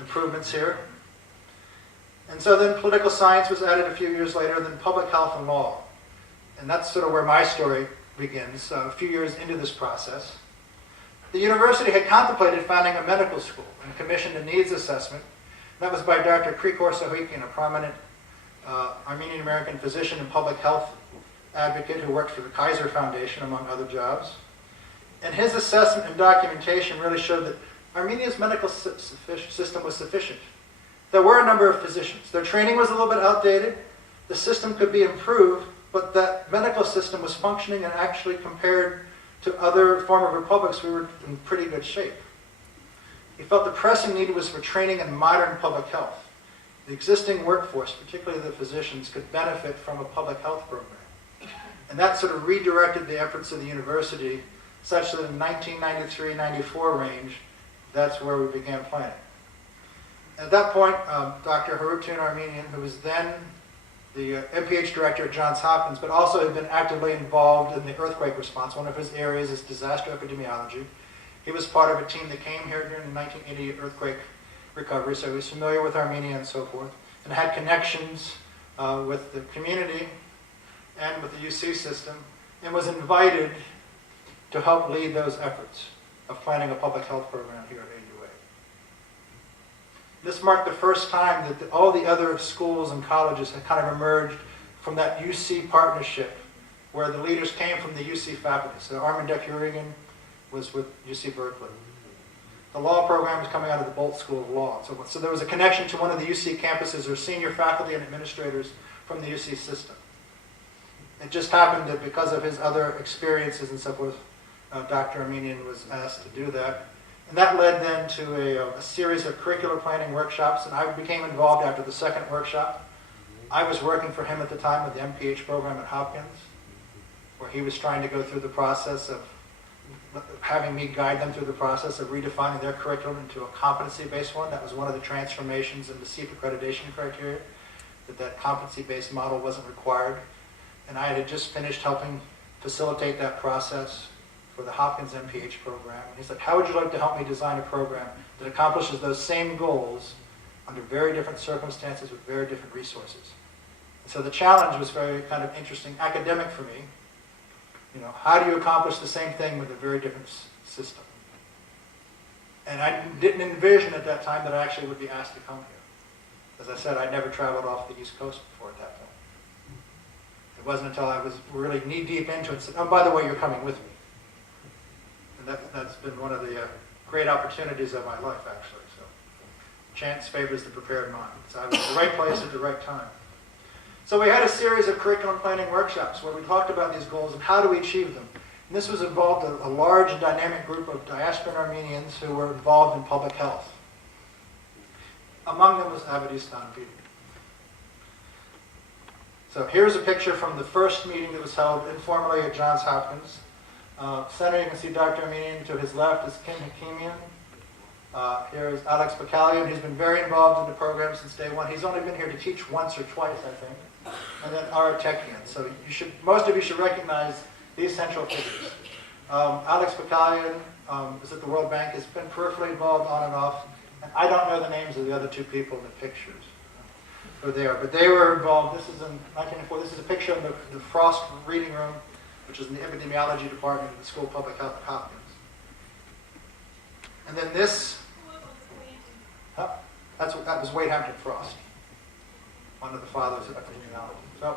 improvements here. And so then political science was added a few years later, then public health and law. And that's sort of where my story begins, a few years into this process. The university had contemplated founding a medical school and commissioned a needs assessment. That was by Dr. Krikor Sahukian, a prominent Armenian-American physician and public health advocate who worked for the Kaiser Foundation, among other jobs. And his assessment and documentation really showed that Armenia's medical system was sufficient. There were a number of physicians. Their training was a little bit outdated. The system could be improved, but that medical system was functioning, and actually compared to other former republics, we were in pretty good shape. He felt the pressing need was for training in modern public health. The existing workforce, particularly the physicians, could benefit from a public health program. And that sort of redirected the efforts of the university such that in 1993-94 range, that's where we began planning. At that point, Dr. Harutun Armenian, who was then the MPH director at Johns Hopkins, but also had been actively involved in the earthquake response. One of his areas is disaster epidemiology. He was part of a team that came here during the 1988 earthquake recovery, so he was familiar with Armenia and so forth, and had connections with the community and with the UC system, and was invited to help lead those efforts of planning a public health program here at AUA. This marked the first time that all the other schools and colleges had kind of emerged from that UC partnership, where the leaders came from the UC faculty. So Armin Dekurigan was with UC Berkeley. The law program was coming out of the Bolt School of Law. So there was a connection to one of the UC campuses, or senior faculty and administrators from the UC system. It just happened that because of his other experiences and so forth, Dr. Armenian was asked to do that. And that led then to a series of curricular planning workshops, and I became involved after the second workshop. I was working for him at the time with the MPH program at Hopkins, where he was trying to go through the process of having me guide them through the process of redefining their curriculum into a competency-based one. That was one of the transformations in the CEEP accreditation criteria, that competency-based model wasn't required. And I had just finished helping facilitate that process for the Hopkins MPH program. And he's like, how would you like to help me design a program that accomplishes those same goals under very different circumstances with very different resources? And so the challenge was very kind of interesting, academic for me. You know, how do you accomplish the same thing with a very different system? And I didn't envision at that time that I actually would be asked to come here. As I said, I'd never traveled off the East Coast before at that point. It wasn't until I was really knee-deep into it and said, oh, by the way, you're coming with me. And that's been one of the great opportunities of my life, actually. So chance favors the prepared mind. So I was at the right place at the right time. So we had a series of curriculum planning workshops where we talked about these goals and how do we achieve them. And this was involved a large and dynamic group of diasporan Armenians who were involved in public health. Among them was Abedistan Bibi. So here's a picture from the first meeting that was held informally at Johns Hopkins. Center, you can see Dr. Armenian. To his left is Kim Hakimian. Here is Alex Bakalian, who's been very involved in the program since day one. He's only been here to teach once or twice, I think. And then Ara Tekian. So most of you should recognize these central figures. Alex Bakalian is at the World Bank, has been peripherally involved on and off. And I don't know the names of the other two people in the pictures. Who they are, but they were involved. This is in 1994. This is a picture of the Frost Reading Room, which is in the epidemiology department of the School of Public Health at Hopkins. And then this Huh? That was Wade Hampton Frost, one of the fathers of epidemiology.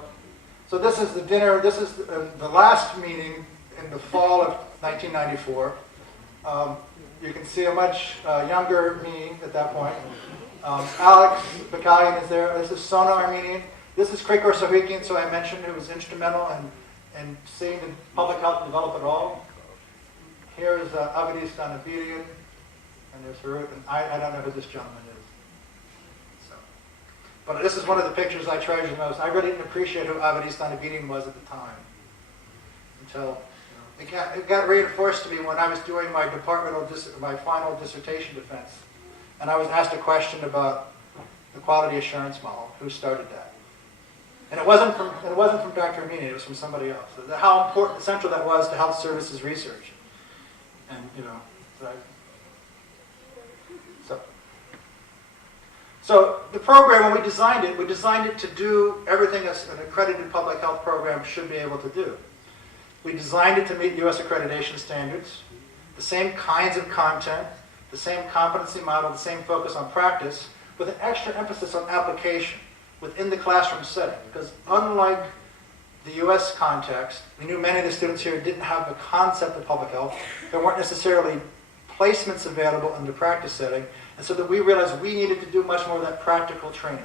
So this is the dinner. This is the last meeting in the fall of 1994. You can see a much younger me at that point. Alex Bakalian is there. This is Sona Armenian. This is Krikor Sahikian, so I mentioned, who was instrumental in seeing the public health develop at all. Here is Avadi Stanabirian, and there's Harut, and I don't know who this gentleman is. So, but this is one of the pictures I treasure most. I really didn't appreciate who Avadi Stanabirian was at the time, until it got reinforced to me when I was doing my my final dissertation defense, and I was asked a question about the quality assurance model. Who started that? And it wasn't from Dr. Amini. It was from somebody else. How important, central that was to health services research, and so the program, when we designed it to do everything an accredited public health program should be able to do. We designed it to meet U.S. accreditation standards, the same kinds of content, the same competency model, the same focus on practice, with an extra emphasis on application within the classroom setting. Because unlike the U.S. context, we knew many of the students here didn't have the concept of public health. There weren't necessarily placements available in the practice setting, and so that we realized we needed to do much more of that practical training.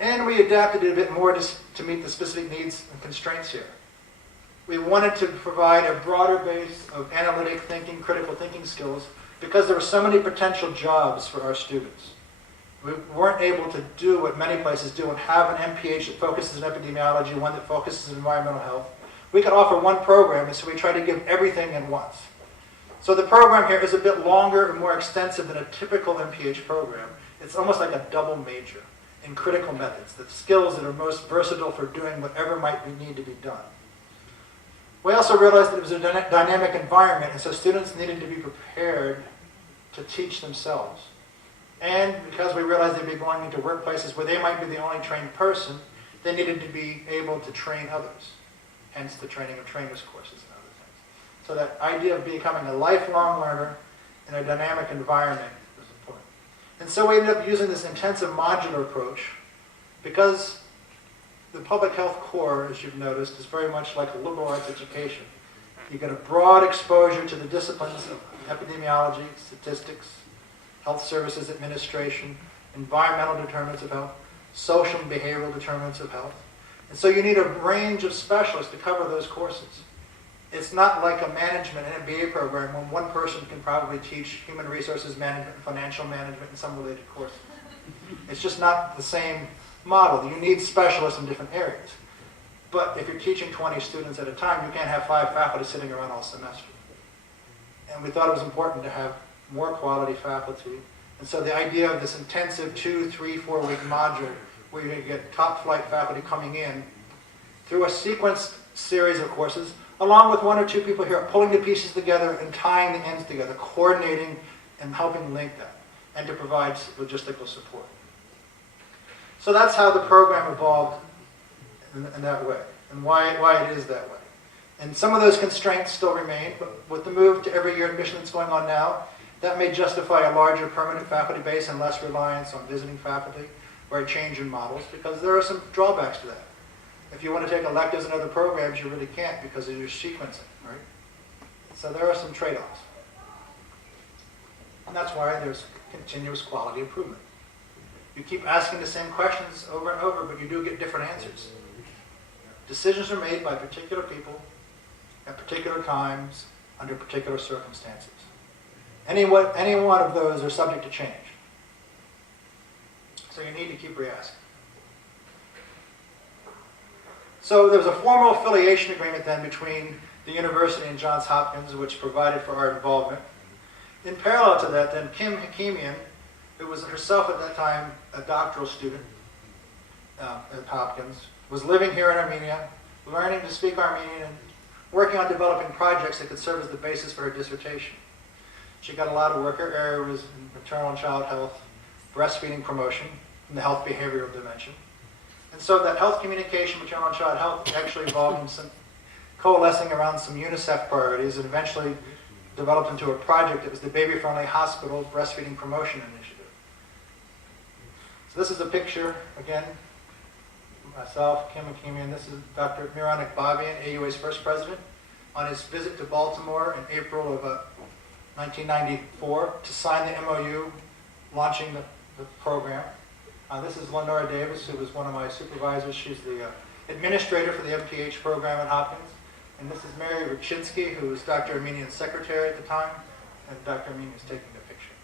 And we adapted it a bit more to meet the specific needs and constraints here. We wanted to provide a broader base of analytic thinking, critical thinking skills, because there were so many potential jobs for our students. We weren't able to do what many places do and have an MPH that focuses on epidemiology, one that focuses on environmental health. We could offer one program, and so we try to give everything in once. So the program here is a bit longer and more extensive than a typical MPH program. It's almost like a double major in critical methods, the skills that are most versatile for doing whatever might need to be done. We also realized that it was a dynamic environment, and so students needed to be prepared to teach themselves. And because we realized they'd be going into workplaces where they might be the only trained person, they needed to be able to train others, hence the training of trainers courses and other things. So that idea of becoming a lifelong learner in a dynamic environment was important. And so we ended up using this intensive modular approach because the public health core, as you've noticed, is very much like a liberal arts education. You get a broad exposure to the disciplines of epidemiology, statistics, health services administration, environmental determinants of health, social and behavioral determinants of health. And so you need a range of specialists to cover those courses. It's not like a management and MBA program when one person can probably teach human resources management and financial management and some related courses. It's just not the same model. You need specialists in different areas. But if you're teaching 20 students at a time, you can't have 5 faculty sitting around all semester. And we thought it was important to have more quality faculty. And so the idea of this intensive 2, 3, 4-week module where you get top flight faculty coming in through a sequenced series of courses, along with 1 or 2 people here pulling the pieces together and tying the ends together, coordinating and helping link that, and to provide logistical support. So that's how the program evolved in that way, and why it is that way. And some of those constraints still remain, but with the move to every year admission that's going on now, that may justify a larger permanent faculty base and less reliance on visiting faculty or a change in models, because there are some drawbacks to that. If you want to take electives in other programs, you really can't because of your sequencing, right? So there are some trade-offs. And that's why there's continuous quality improvement. You keep asking the same questions over and over, but you do get different answers. Decisions are made by particular people at particular times under particular circumstances. Any one of those are subject to change. So you need to keep re-asking. So there was a formal affiliation agreement then between the university and Johns Hopkins, which provided for our involvement. In parallel to that, then, Kim Hakimian, who was herself at that time a doctoral student at Hopkins, was living here in Armenia, learning to speak Armenian, and working on developing projects that could serve as the basis for her dissertation. She got a lot of work. Her area was in maternal and child health, breastfeeding promotion, and the health behavioral dimension. And so that health communication, maternal and child health, actually involved in some coalescing around some UNICEF priorities and eventually developed into a project. It was the Baby Friendly Hospital Breastfeeding Promotion Initiative. So this is a picture, again, myself, Kim Akimi, and this is Dr. Miran Ekbabian, AUA's first president, on his visit to Baltimore in April of 1994 to sign the MOU launching the program. This is Lenora Davis, who was one of my supervisors. She's the administrator for the MPH program at Hopkins. And this is Mary Ruchinsky, who was Dr. Aminian's secretary at the time, and Dr. Aminian is taking the picture.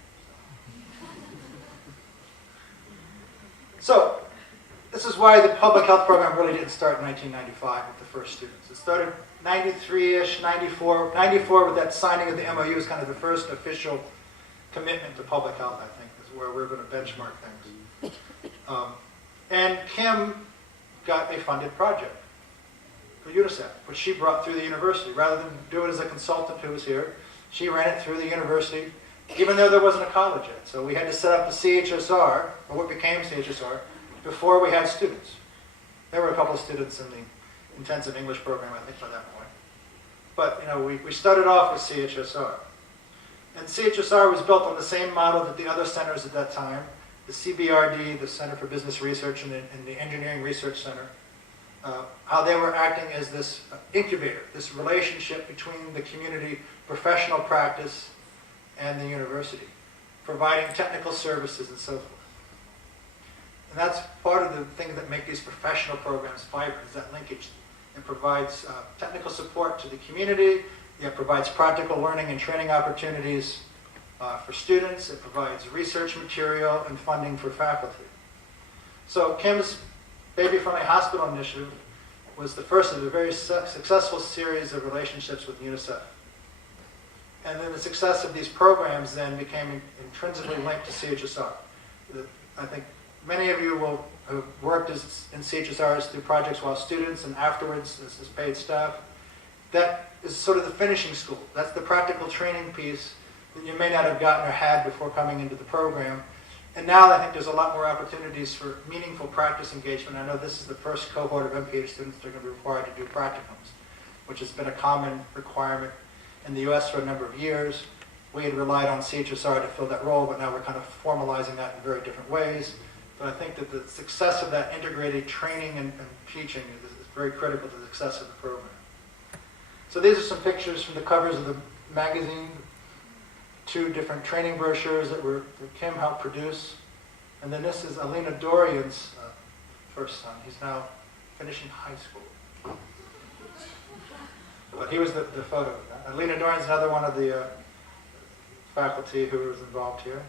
So, this is why the public health program really didn't start in 1995 with the first students. It started 93-ish, 94 with that signing of the MOU is kind of the first official commitment to public health, I think, is where we're going to benchmark things. And Kim got a funded project for UNICEF, which she brought through the university. Rather than do it as a consultant who was here, she ran it through the university, even though there wasn't a college yet. So we had to set up the CHSR, or what became CHSR, before we had students. There were a couple of students in the intensive English program, I think, by that point. But, you know, we started off with CHSR. And CHSR was built on the same model that the other centers at that time, the CBRD, the Center for Business Research, and the Engineering Research Center, how they were acting as this incubator, this relationship between the community professional practice and the university, providing technical services and so forth. And that's part of the thing that make these professional programs vibrant, is that linkage. It provides technical support to the community. It provides practical learning and training opportunities for students. It provides research material and funding for faculty. So Kim's Baby Friendly Hospital Initiative was the first of a very successful series of relationships with UNICEF. And then the success of these programs then became intrinsically linked to CHSR. I think many of you will have worked in CHSRs through projects while students and afterwards as paid staff. That is sort of the finishing school. That's the practical training piece that you may not have gotten or had before coming into the program. And now I think there's a lot more opportunities for meaningful practice engagement. I know this is the first cohort of MPH students that are going to be required to do practicums, which has been a common requirement in the US for a number of years. We had relied on CHSR to fill that role, but now we're kind of formalizing that in very different ways. But I think that the success of that integrated training and teaching is very critical to the success of the program. So these are some pictures from the covers of the magazine, 2 different training brochures that Kim helped produce. And then this is Alina Dorian's first son. He's now finishing high school. But he was the photo. Alina Dorian's another one of the faculty who was involved here.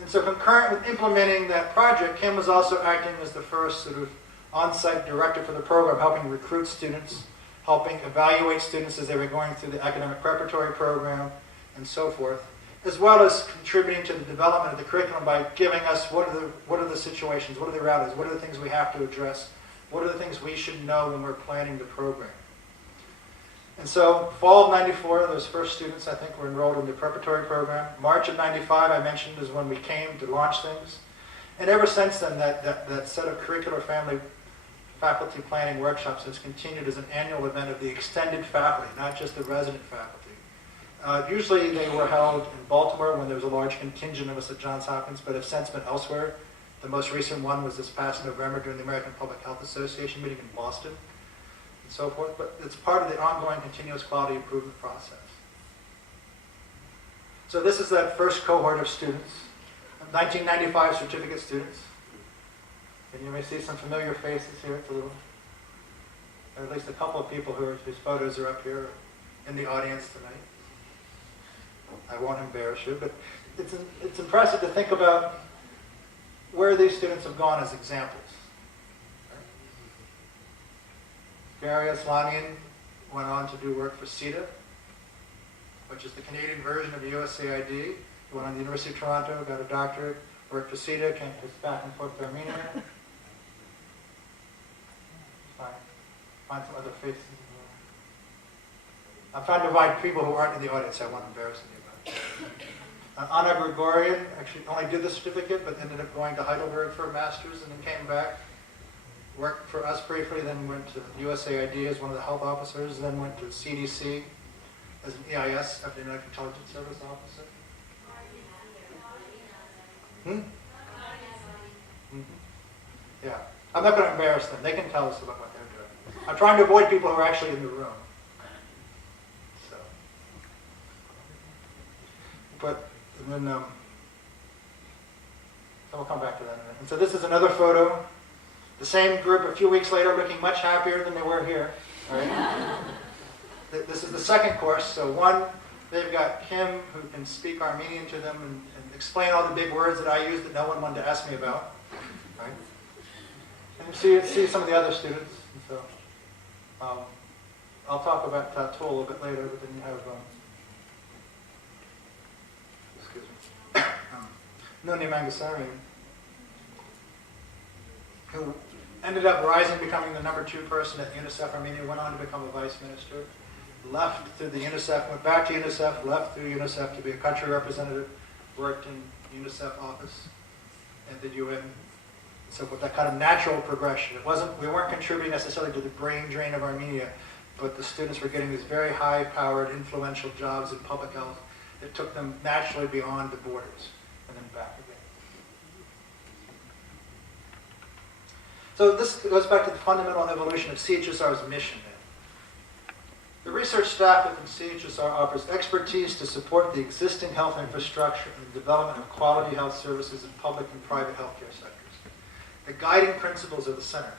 And so concurrent with implementing that project, Kim was also acting as the first sort of on-site director for the program, helping recruit students, helping evaluate students as they were going through the academic preparatory program, and so forth, as well as contributing to the development of the curriculum by giving us what are the situations, what are the realities, what are the things we have to address, what are the things we should know when we're planning the program. And so fall of 94, those first students, I think, were enrolled in the preparatory program. March of 95, I mentioned, is when we came to launch things. And ever since then, that set of curricular family faculty planning workshops has continued as an annual event of the extended faculty, not just the resident faculty. Usually they were held in Baltimore when there was a large contingent of us at Johns Hopkins, but have since been elsewhere. The most recent one was this past November during the American Public Health Association meeting in Boston, and so forth. But it's part of the ongoing continuous quality improvement process. So this is that first cohort of students, 1995 certificate students. And you may see some familiar faces here. It's a little, or at least a couple of people whose photos are up here in the audience tonight. I won't embarrass you, but it's impressive to think about where these students have gone as examples. Gary Aslanian went on to do work for CETA, which is the Canadian version of USAID. He went on to the University of Toronto, got a doctorate, worked for CETA, came back and forth to Armenia. Find some other faces. I'm trying to invite people who aren't in the audience, so I won't embarrass anybody. Anna Gregorian actually only did the certificate, but ended up going to Heidelberg for a master's and then came back. Worked for us briefly, then went to USAID as one of the health officers, then went to CDC, as an EIS, Economic Intelligence Service officer? Yeah. I'm not going to embarrass them. They can tell us about what they're doing. I'm trying to avoid people who are actually in the room. So, but, and then, so we'll come back to that in a minute. And so this is another photo. The same group a few weeks later looking much happier than they were here. All right? This is the second course. So one, they've got Kim who can speak Armenian to them and explain all the big words that I use that no one wanted to ask me about. Right? And see some of the other students. And so I'll talk about Tatul a little bit later, but then you have excuse me, Noni Mangasari, who ended up rising, becoming the #2 person at UNICEF Armenia, went on to become a vice minister, left through the UNICEF, went back to UNICEF, left through UNICEF to be a country representative, worked in the UNICEF office at the UN. So with that kind of natural progression, we weren't contributing necessarily to the brain drain of Armenia, but the students were getting these very high-powered, influential jobs in public health that took them naturally beyond the borders and then back again. So this goes back to the fundamental evolution of CHSR's mission then. The research staff within CHSR offers expertise to support the existing health infrastructure and the development of quality health services in public and private healthcare sectors. The guiding principles of the center: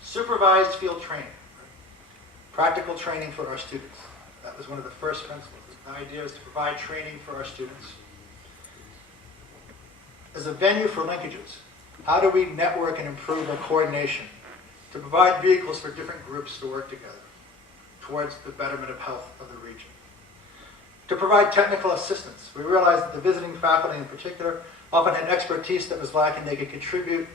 supervised field training, practical training for our students. That was one of the first principles. The idea is to provide training for our students. As a venue for linkages, how do we network and improve our coordination to provide vehicles for different groups to work together towards the betterment of health of the region? To provide technical assistance. We realized that the visiting faculty in particular often had expertise that was lacking. They could contribute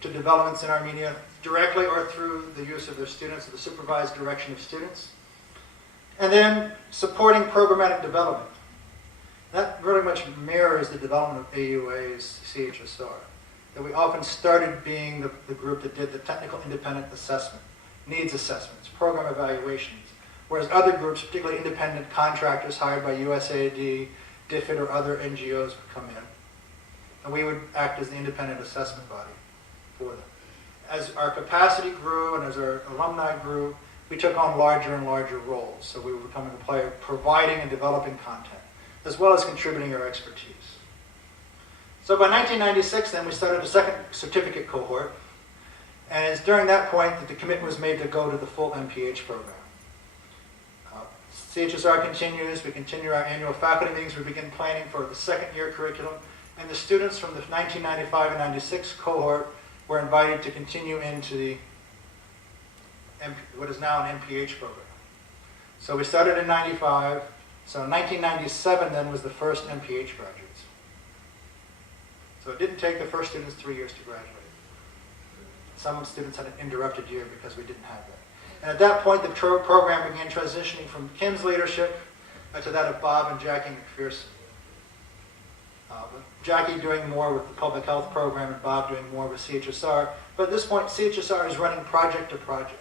to developments in Armenia directly or through the use of their students, or the supervised direction of students. And then supporting programmatic development. That very much mirrors the development of AUA's CHSR. That we often started being the group that did the technical independent assessment, needs assessments, program evaluations, whereas other groups, particularly independent contractors hired by USAID, DFID, or other NGOs would come in. And we would act as the independent assessment body for them. As our capacity grew and as our alumni grew, we took on larger and larger roles. So we were becoming a player providing and developing content, as well as contributing our expertise. So by 1996 then, we started a second certificate cohort. And it's during that point that the commitment was made to go to the full MPH program. CHSR continues, we continue our annual faculty meetings, we begin planning for the second year curriculum, and the students from the 1995 and 96 cohort were invited to continue into the what is now an MPH program. So we started in 95, so in 1997 then was the first MPH graduates. So it didn't take the first students 3 years to graduate. Some students had an interrupted year because we didn't have that. And at that point, the program began transitioning from Kim's leadership to that of Bob and Jackie McPherson. Jackie doing more with the public health program and Bob doing more with CHSR. But at this point, CHSR is running project to project.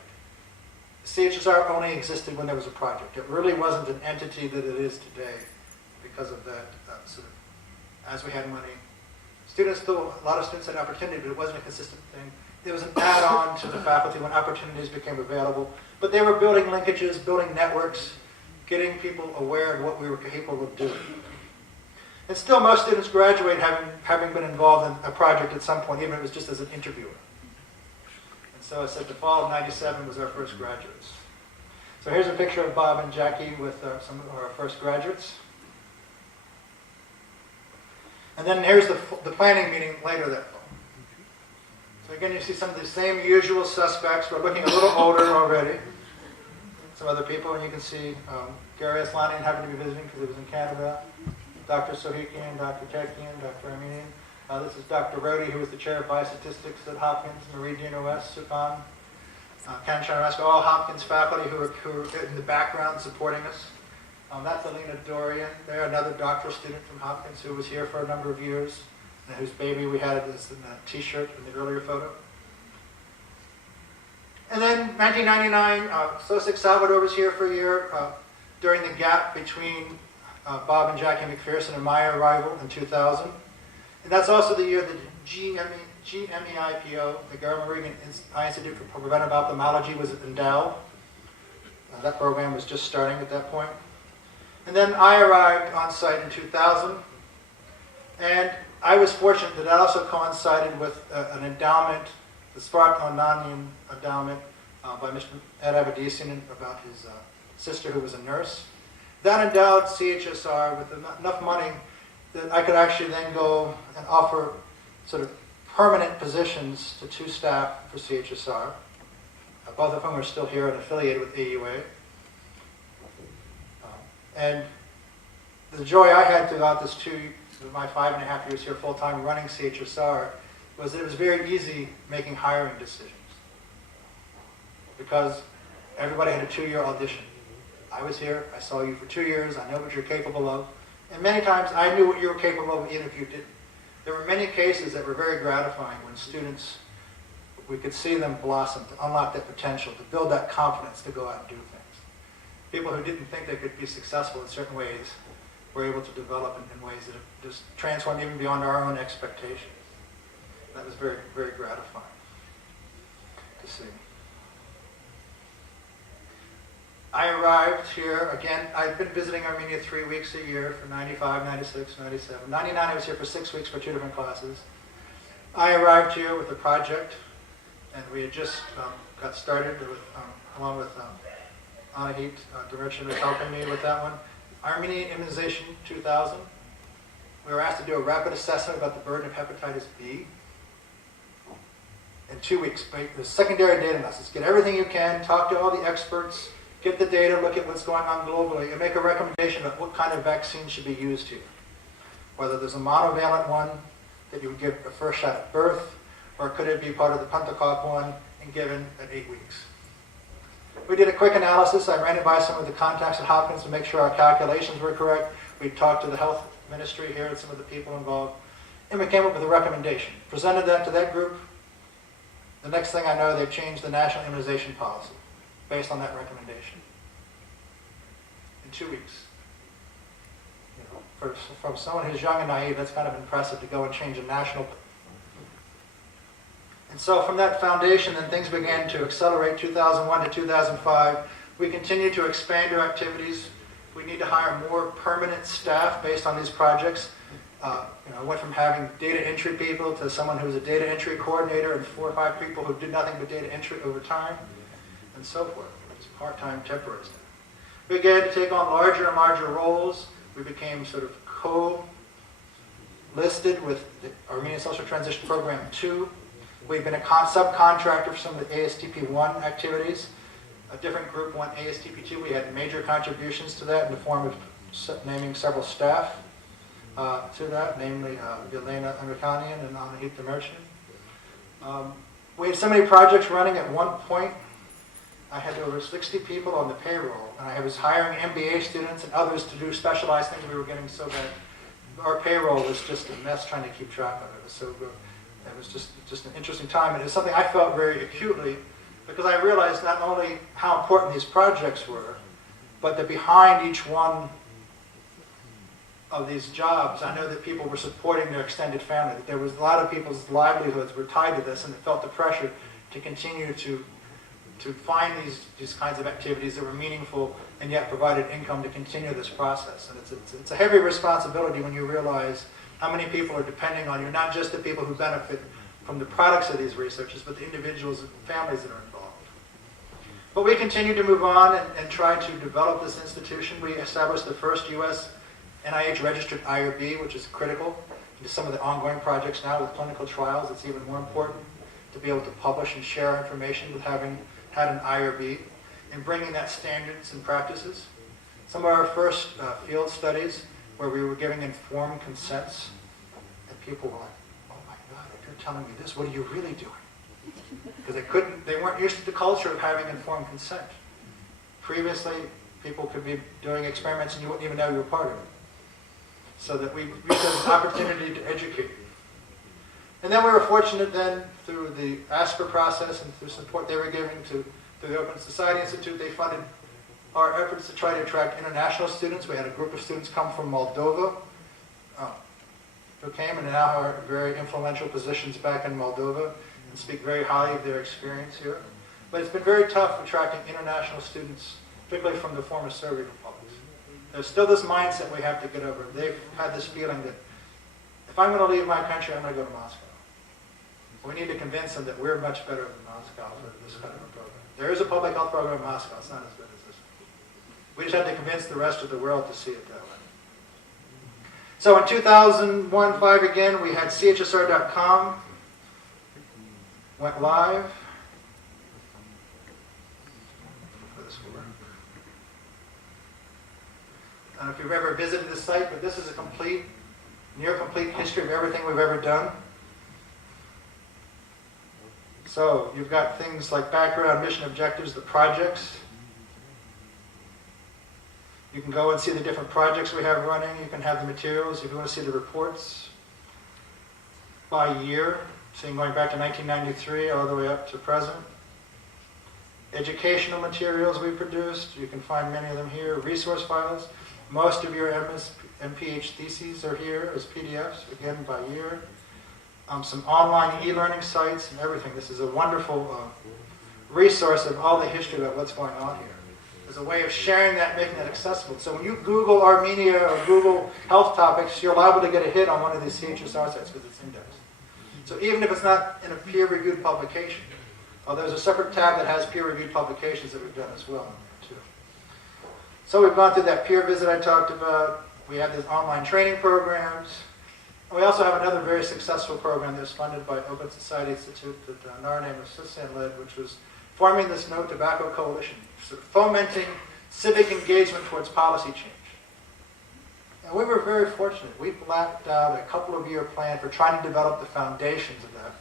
CHSR only existed when there was a project. It really wasn't an entity that it is today because of that. Sort of, as we had money, a lot of students had opportunity, but it wasn't a consistent thing. It was an add-on to the faculty when opportunities became available. But they were building linkages, building networks, getting people aware of what we were capable of doing. And still most students graduate having been involved in a project at some point, even if it was just as an interviewer. And so I said the fall of 97 was our first graduates. So here's a picture of Bob and Jackie with some of our first graduates. And then here's the planning meeting later that fall. So again, you see some of the same usual suspects. We're looking a little older already. Some other people, and you can see Gary Aslanian happened to be visiting because he was in Canada. Dr. Sohikian, Dr. Tekian, Dr. Armenian. This is Dr. Rodi, who was the chair of biostatistics at Hopkins, Marie Dino West, Supan, Ken Chanarasko, all Hopkins faculty who are in the background supporting us. That's Alina Dorian. They're another doctoral student from Hopkins who was here for a number of years, and whose baby we had is in that t-shirt in the earlier photo. And then 1999, Sosik Salvador was here for a year. during the gap between Bob and Jackie McPherson and my arrival in 2000. And that's also the year that GMEIPO, the Garland Reagan Eye Institute for Preventive Ophthalmology, was endowed. That program was just starting at that point. And then I arrived on site in 2000, and I was fortunate that also coincided with an endowment, the Spark Onanian endowment by Mr. Ed Abedisian about his sister who was a nurse. That endowed CHSR with enough money that I could actually then go and offer sort of permanent positions to 2 staff for CHSR, both of whom are still here and affiliated with AUA. And the joy I had throughout my 5.5 years here full-time running CHSR was that it was very easy making hiring decisions because everybody had a 2-year audition. I was here, I saw you for 2 years, I know what you're capable of, and many times I knew what you were capable of even if you didn't. There were many cases that were very gratifying when students, we could see them blossom, to unlock that potential, to build that confidence to go out and do things. People who didn't think they could be successful in certain ways were able to develop in ways that have just transformed even beyond our own expectations. That was very, very gratifying to see. I arrived here, again, I've been visiting Armenia 3 weeks a year for 95, 96, 97. 99 I was here for 6 weeks for 2 different classes. I arrived here with a project, and we had just got started with, along with Anahit Demirchin was helping me with that one. Armenian Immunization 2000. We were asked to do a rapid assessment about the burden of hepatitis B in 2 weeks. The secondary data analysis. Get everything you can, talk to all the experts, get the data, look at what's going on globally, and make a recommendation about what kind of vaccine should be used here. Whether there's a monovalent one that you would give a first shot at birth, or could it be part of the Pentacop one and given at 8 weeks. We did a quick analysis. I ran it by some of the contacts at Hopkins to make sure our calculations were correct. We talked to the health ministry here and some of the people involved, and we came up with a recommendation. Presented that to that group. The next thing I know, they've changed the national immunization policy based on that recommendation in 2 weeks. You know, from someone who's young and naive, that's kind of impressive to go and change a national. And so from that foundation, then things began to accelerate 2001 to 2005. We continued to expand our activities. We need to hire more permanent staff based on these projects. Went from having data entry people to someone who was a data entry coordinator and 4 or 5 people who did nothing but data entry over time, and so forth. It's part-time, temporary staff. We began to take on larger and larger roles. We became sort of co-listed with the Armenian Social Transition Program 2. We've been a subcontractor for some of the ASTP1 activities. A different group went ASTP2. We had major contributions to that in the form of naming several staff to that, namely Yelena Amerikanian and Anahit Demirchin. We had so many projects running at one point. I had over 60 people on the payroll, and I was hiring MBA students and others to do specialized things. We were getting so bad. Our payroll was just a mess trying to keep track of it. It was so good. It was just an interesting time, and it was something I felt very acutely because I realized not only how important these projects were, but that behind each one of these jobs, I know that people were supporting their extended family, that there was a lot of people's livelihoods were tied to this, and they felt the pressure to continue to find these kinds of activities that were meaningful and yet provided income to continue this process. And it's a heavy responsibility when you realize how many people are depending on you, not just the people who benefit from the products of these researches, but the individuals and families that are involved. But we continue to move on and try to develop this institution. We established the first U.S. NIH-registered IRB, which is critical to some of the ongoing projects now with clinical trials. It's even more important to be able to publish and share information with having had an IRB and bringing that standards and practices. Some of our first field studies where we were giving informed consents, and people were like, oh my God, if you're telling me this, what are you really doing? Because they weren't used to the culture of having informed consent. Previously, people could be doing experiments and you wouldn't even know you were part of it. So that we used this opportunity to educate. And then we were fortunate then, through the ASPR process and through support they were giving through the Open Society Institute, they funded our efforts to try to attract international students. We had a group of students come from Moldova who came and now are in very influential positions back in Moldova and speak very highly of their experience here. But it's been very tough attracting international students, particularly from the former Soviet republics. There's still this mindset we have to get over. They've had this feeling that if I'm going to leave my country, I'm going to go to Moscow. We need to convince them that we're much better than Moscow for this kind of a program. There is a public health program in Moscow. It's not as good as this one. We just had to convince the rest of the world to see it that way. So in 2001-05 again, we had chsr.com went live. I don't know if you've ever visited the site, but this is a complete, near complete history of everything we've ever done. So you've got things like background, mission, objectives, the projects. You can go and see the different projects we have running. You can have the materials if you want to see the reports by year. So you're going back to 1993 all the way up to present. Educational materials we produced. You can find many of them here. Resource files. Most of your MS and PhD theses are here as PDFs, again by year. Some online e-learning sites and everything. This is a wonderful resource of all the history about what's going on here. There's a way of sharing that, making that accessible. So when you Google Armenia or Google health topics, you're liable to get a hit on one of these CHSR sites because it's indexed. So even if it's not in a peer-reviewed publication, there's a separate tab that has peer-reviewed publications that we've done as well too. So we've gone through that peer visit I talked about. We have these online training programs. And we also have another very successful program that's funded by Open Society Institute that Narne Mussisyan led, which was forming this No Tobacco Coalition, sort of fomenting civic engagement towards policy change. And we were very fortunate. We blacked out a couple of year plan for trying to develop the foundations of that.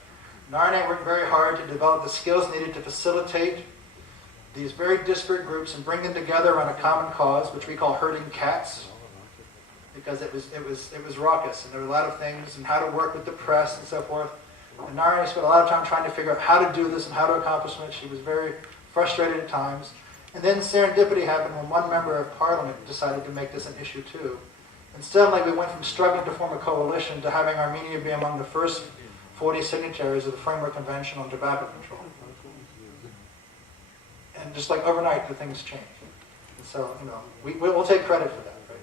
Narne worked very hard to develop the skills needed to facilitate these very disparate groups and bring them together on a common cause, which we call herding cats, because it was raucous, and there were a lot of things, and how to work with the press and so forth. And Narne spent a lot of time trying to figure out how to do this and how to accomplish it. She was very frustrated at times. And then serendipity happened when one member of parliament decided to make this an issue too. And suddenly we went from struggling to form a coalition to having Armenia be among the first 40 signatories of the Framework Convention on Tobacco Control. And just like overnight, the things changed. And so, we'll take credit for that, right?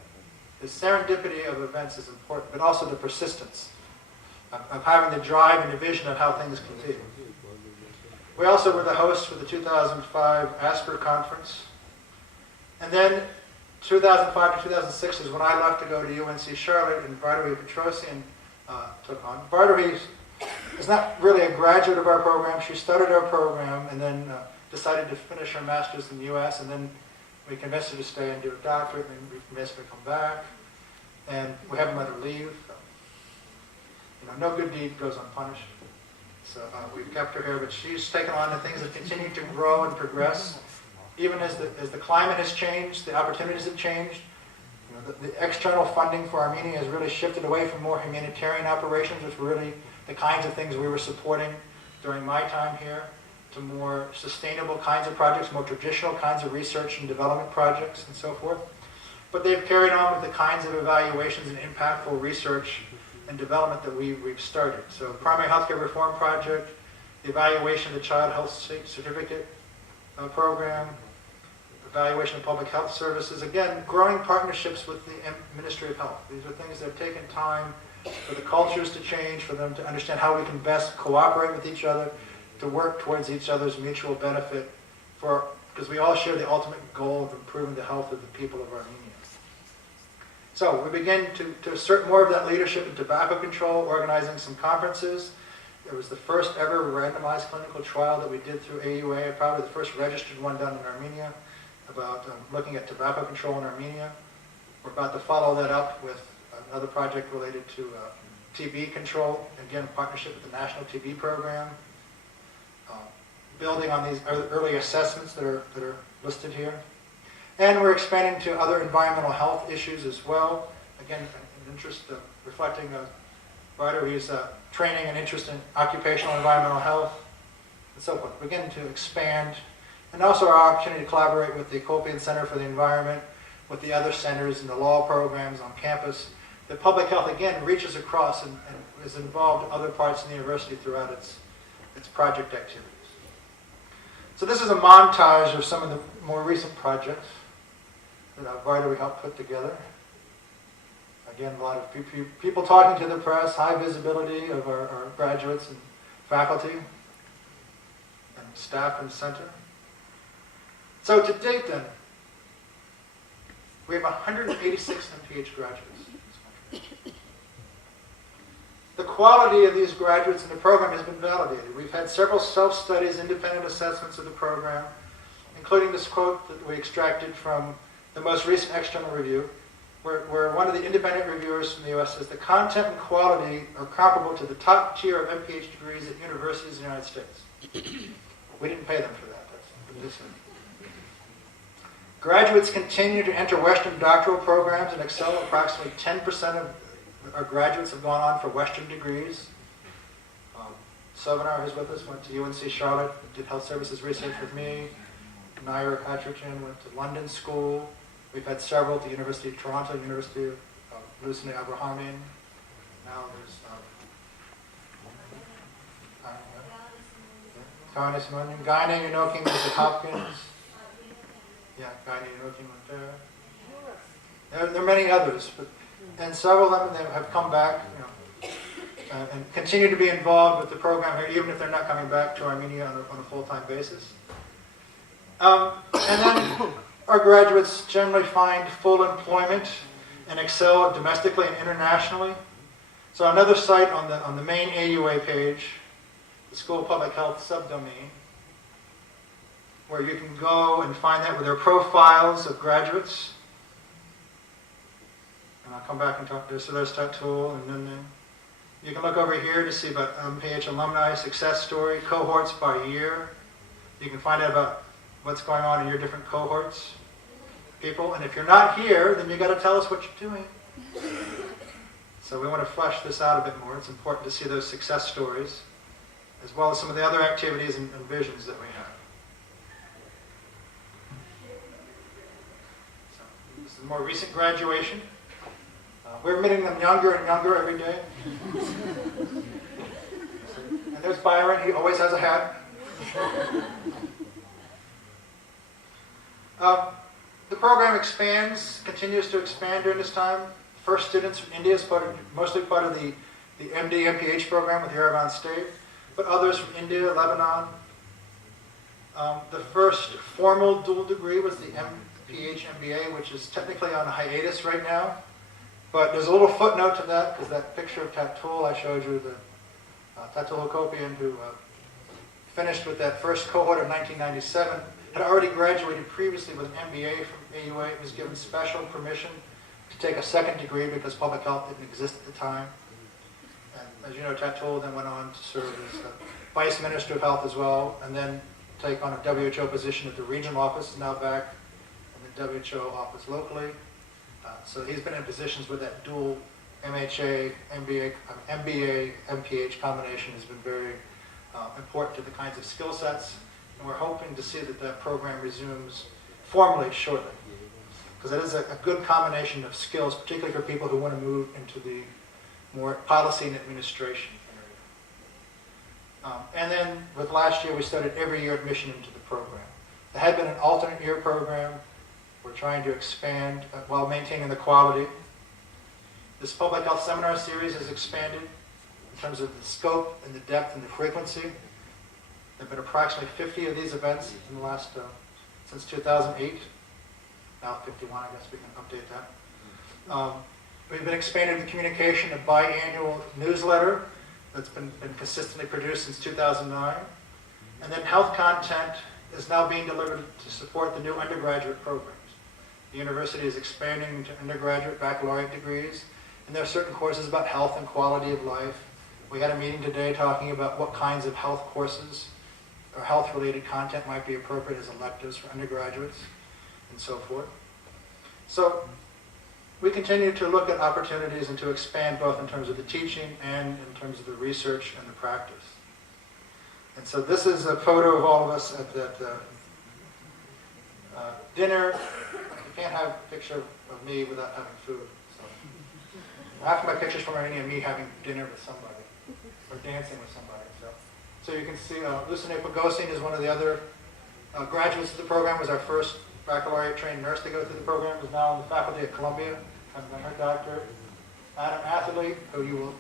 The serendipity of events is important, but also the persistence of having the drive and the vision of how things can be. We also were the hosts for the 2005 ASPR conference. And then 2005 to 2006 is when I left to go to UNC Charlotte, and Bardawi Petrosian took on. Bardawi is not really a graduate of our program. She started our program and then decided to finish her master's in the US, and then we convinced her to stay and do a doctorate, and we convinced her to come back. And we haven't let her leave. No good deed goes unpunished. So we've kept her here, but she's taken on the things that continue to grow and progress. Even as the climate has changed, the opportunities have changed. The external funding for Armenia has really shifted away from more humanitarian operations, which were really the kinds of things we were supporting during my time here, to more sustainable kinds of projects, more traditional kinds of research and development projects and so forth. But they've carried on with the kinds of evaluations and impactful research and development that we've started. So Primary Healthcare Reform Project, the evaluation of the Child Health Certificate program, evaluation of public health services, again, growing partnerships with the Ministry of Health. These are things that have taken time for the cultures to change, for them to understand how we can best cooperate with each other, to work towards each other's mutual benefit, because we all share the ultimate goal of improving the health of the people of Armenia. So we begin to assert more of that leadership in tobacco control, organizing some conferences. It was the first ever randomized clinical trial that we did through AUA, probably the first registered one done in Armenia, about looking at tobacco control in Armenia. We're about to follow that up with another project related to TB control, again, in partnership with the National TB Program. Building on these early assessments that are listed here. And we're expanding to other environmental health issues as well. Again, an interest reflecting Bardawi's training and interest in occupational environmental health and so forth. We're beginning to expand and also our opportunity to collaborate with the Copian Center for the Environment, with the other centers and the law programs on campus. The public health, again, reaches across and is involved in other parts of the university throughout its project activities. So this is a montage of some of the more recent projects that Vida helped put together. Again, a lot of people talking to the press, high visibility of our graduates and faculty and staff and center. So to date then, we have 186 MPH graduates. The quality of these graduates in the program has been validated. We've had several self-studies, independent assessments of the program, including this quote that we extracted from the most recent external review, where one of the independent reviewers from the U.S. says the content and quality are comparable to the top tier of MPH degrees at universities in the United States. We didn't pay them for that. That's graduates continue to enter Western doctoral programs and excel. Approximately 10% of our graduates have gone on for Western degrees. Sovinar, who's with us, went to UNC Charlotte, did health services research with me. Naira Katrichan went to London School. We've had several at the University of Toronto, University of Lucina Abrahamian. Now there's Kanye Simonian. Gaine Inoking was at Hopkins. Yeah, Gaine Inoking went there. There are many others, and several of them have come back, and continue to be involved with the program here, even if they're not coming back to Armenia on a full-time basis. And then our graduates generally find full employment and excel domestically and internationally. So another site on the main AUA page, the School of Public Health subdomain, where you can go and find that with their profiles of graduates. And I'll come back and talk to this. So there's that tool, and then you can look over here to see about MPH alumni success story, cohorts by year. You can find out about what's going on in your different cohorts, people. And if you're not here, then you got to tell us what you're doing. So we want to flesh this out a bit more. It's important to see those success stories, as well as some of the other activities and visions that we have. So this is a more recent graduation. We're meeting them younger and younger every day. And there's Byron. He always has a hat. The program expands, continues to expand during this time. First students from India, mostly part of the MD MPH program with Yerevan State, but others from India, Lebanon. The first formal dual degree was the MPH MBA, which is technically on hiatus right now. But there's a little footnote to that, because that picture of Tatul I showed you, the Tatul Hakopian, who finished with that first cohort of 1997, had already graduated previously with an MBA from AUA. He was given special permission to take a second degree because public health didn't exist at the time. And as you know, Tatul then went on to serve as Vice Minister of Health as well, and then take on a WHO position at the regional office, now back in the WHO office locally. So he's been in positions where that dual MHA, MBA, MPH combination has been very important to the kinds of skill sets. And we're hoping to see that program resumes formally shortly. Because it is a good combination of skills, particularly for people who want to move into the more policy and administration area. And then with last year, we started every year admission into the program. It had been an alternate year program. We're trying to expand while maintaining the quality. This public health seminar series has expanded in terms of the scope and the depth and the frequency. There have been approximately 50 of these events in the last, since 2008. Now 51, I guess we can update that. We've been expanding the communication, a biannual newsletter that's been consistently produced since 2009. And then health content is now being delivered to support the new undergraduate programs. The university is expanding into undergraduate baccalaureate degrees, and there are certain courses about health and quality of life. We had a meeting today talking about what kinds of health courses or health-related content might be appropriate as electives for undergraduates, and so forth. So we continue to look at opportunities and to expand both in terms of the teaching and in terms of the research and the practice. And so this is a photo of all of us at that Dinner, you can't have a picture of me without having food. So half of my pictures from are any of me having dinner with somebody or dancing with somebody. So you can see Lucine Pagosian is one of the other graduates of the program, was our first baccalaureate trained nurse to go through the program, is now in the faculty at Columbia, has done her doctorate. Adam Atherley, who you will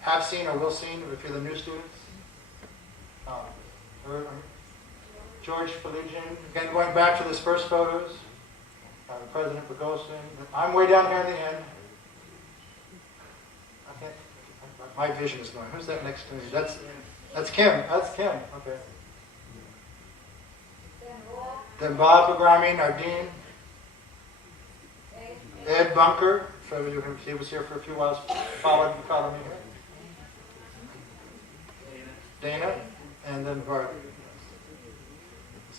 have seen or will see if you're the new students. George Peligian, again going back to those first photos. President Pagosian. I'm way down here in the end. I think my vision is going. Who's that next to me? That's Kim. That's Kim. Okay. Then Bob Bagrami, our dean. Ed Bunker, he was here for a few while, followed me here. Dana, and then Bart.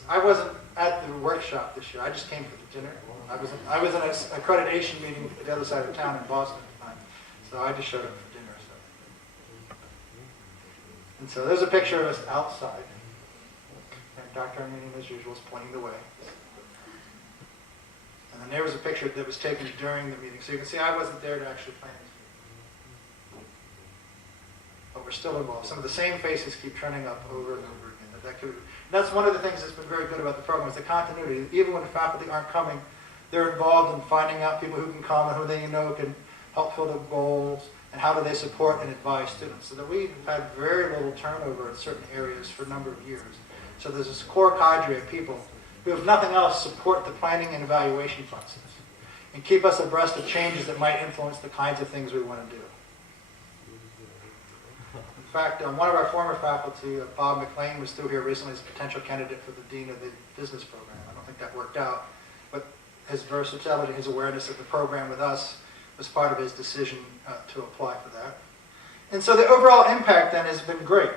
I wasn't at the workshop this year. I just came for the dinner. I was in an accreditation meeting at the other side of town in Boston at the time, so I just showed up for dinner. And so there's a picture of us outside. And Dr. Armenian, as usual, is pointing the way. And then there was a picture that was taken during the meeting. So you can see I wasn't there to actually plan this meeting. But we're still involved. Some of the same faces keep turning up over and over again. That's one of the things that's been very good about the program is the continuity. Even when faculty aren't coming, they're involved in finding out people who can come and who they know can help fill the goals, and how do they support and advise students. So that we've had very little turnover in certain areas for a number of years. So there's this core cadre of people who, if nothing else, support the planning and evaluation process and keep us abreast of changes that might influence the kinds of things we want to do. In fact, one of our former faculty, Bob McLean, was through here recently as a potential candidate for the dean of the business program. I don't think that worked out, but his versatility, his awareness of the program with us was part of his decision to apply for that. And so the overall impact then has been great.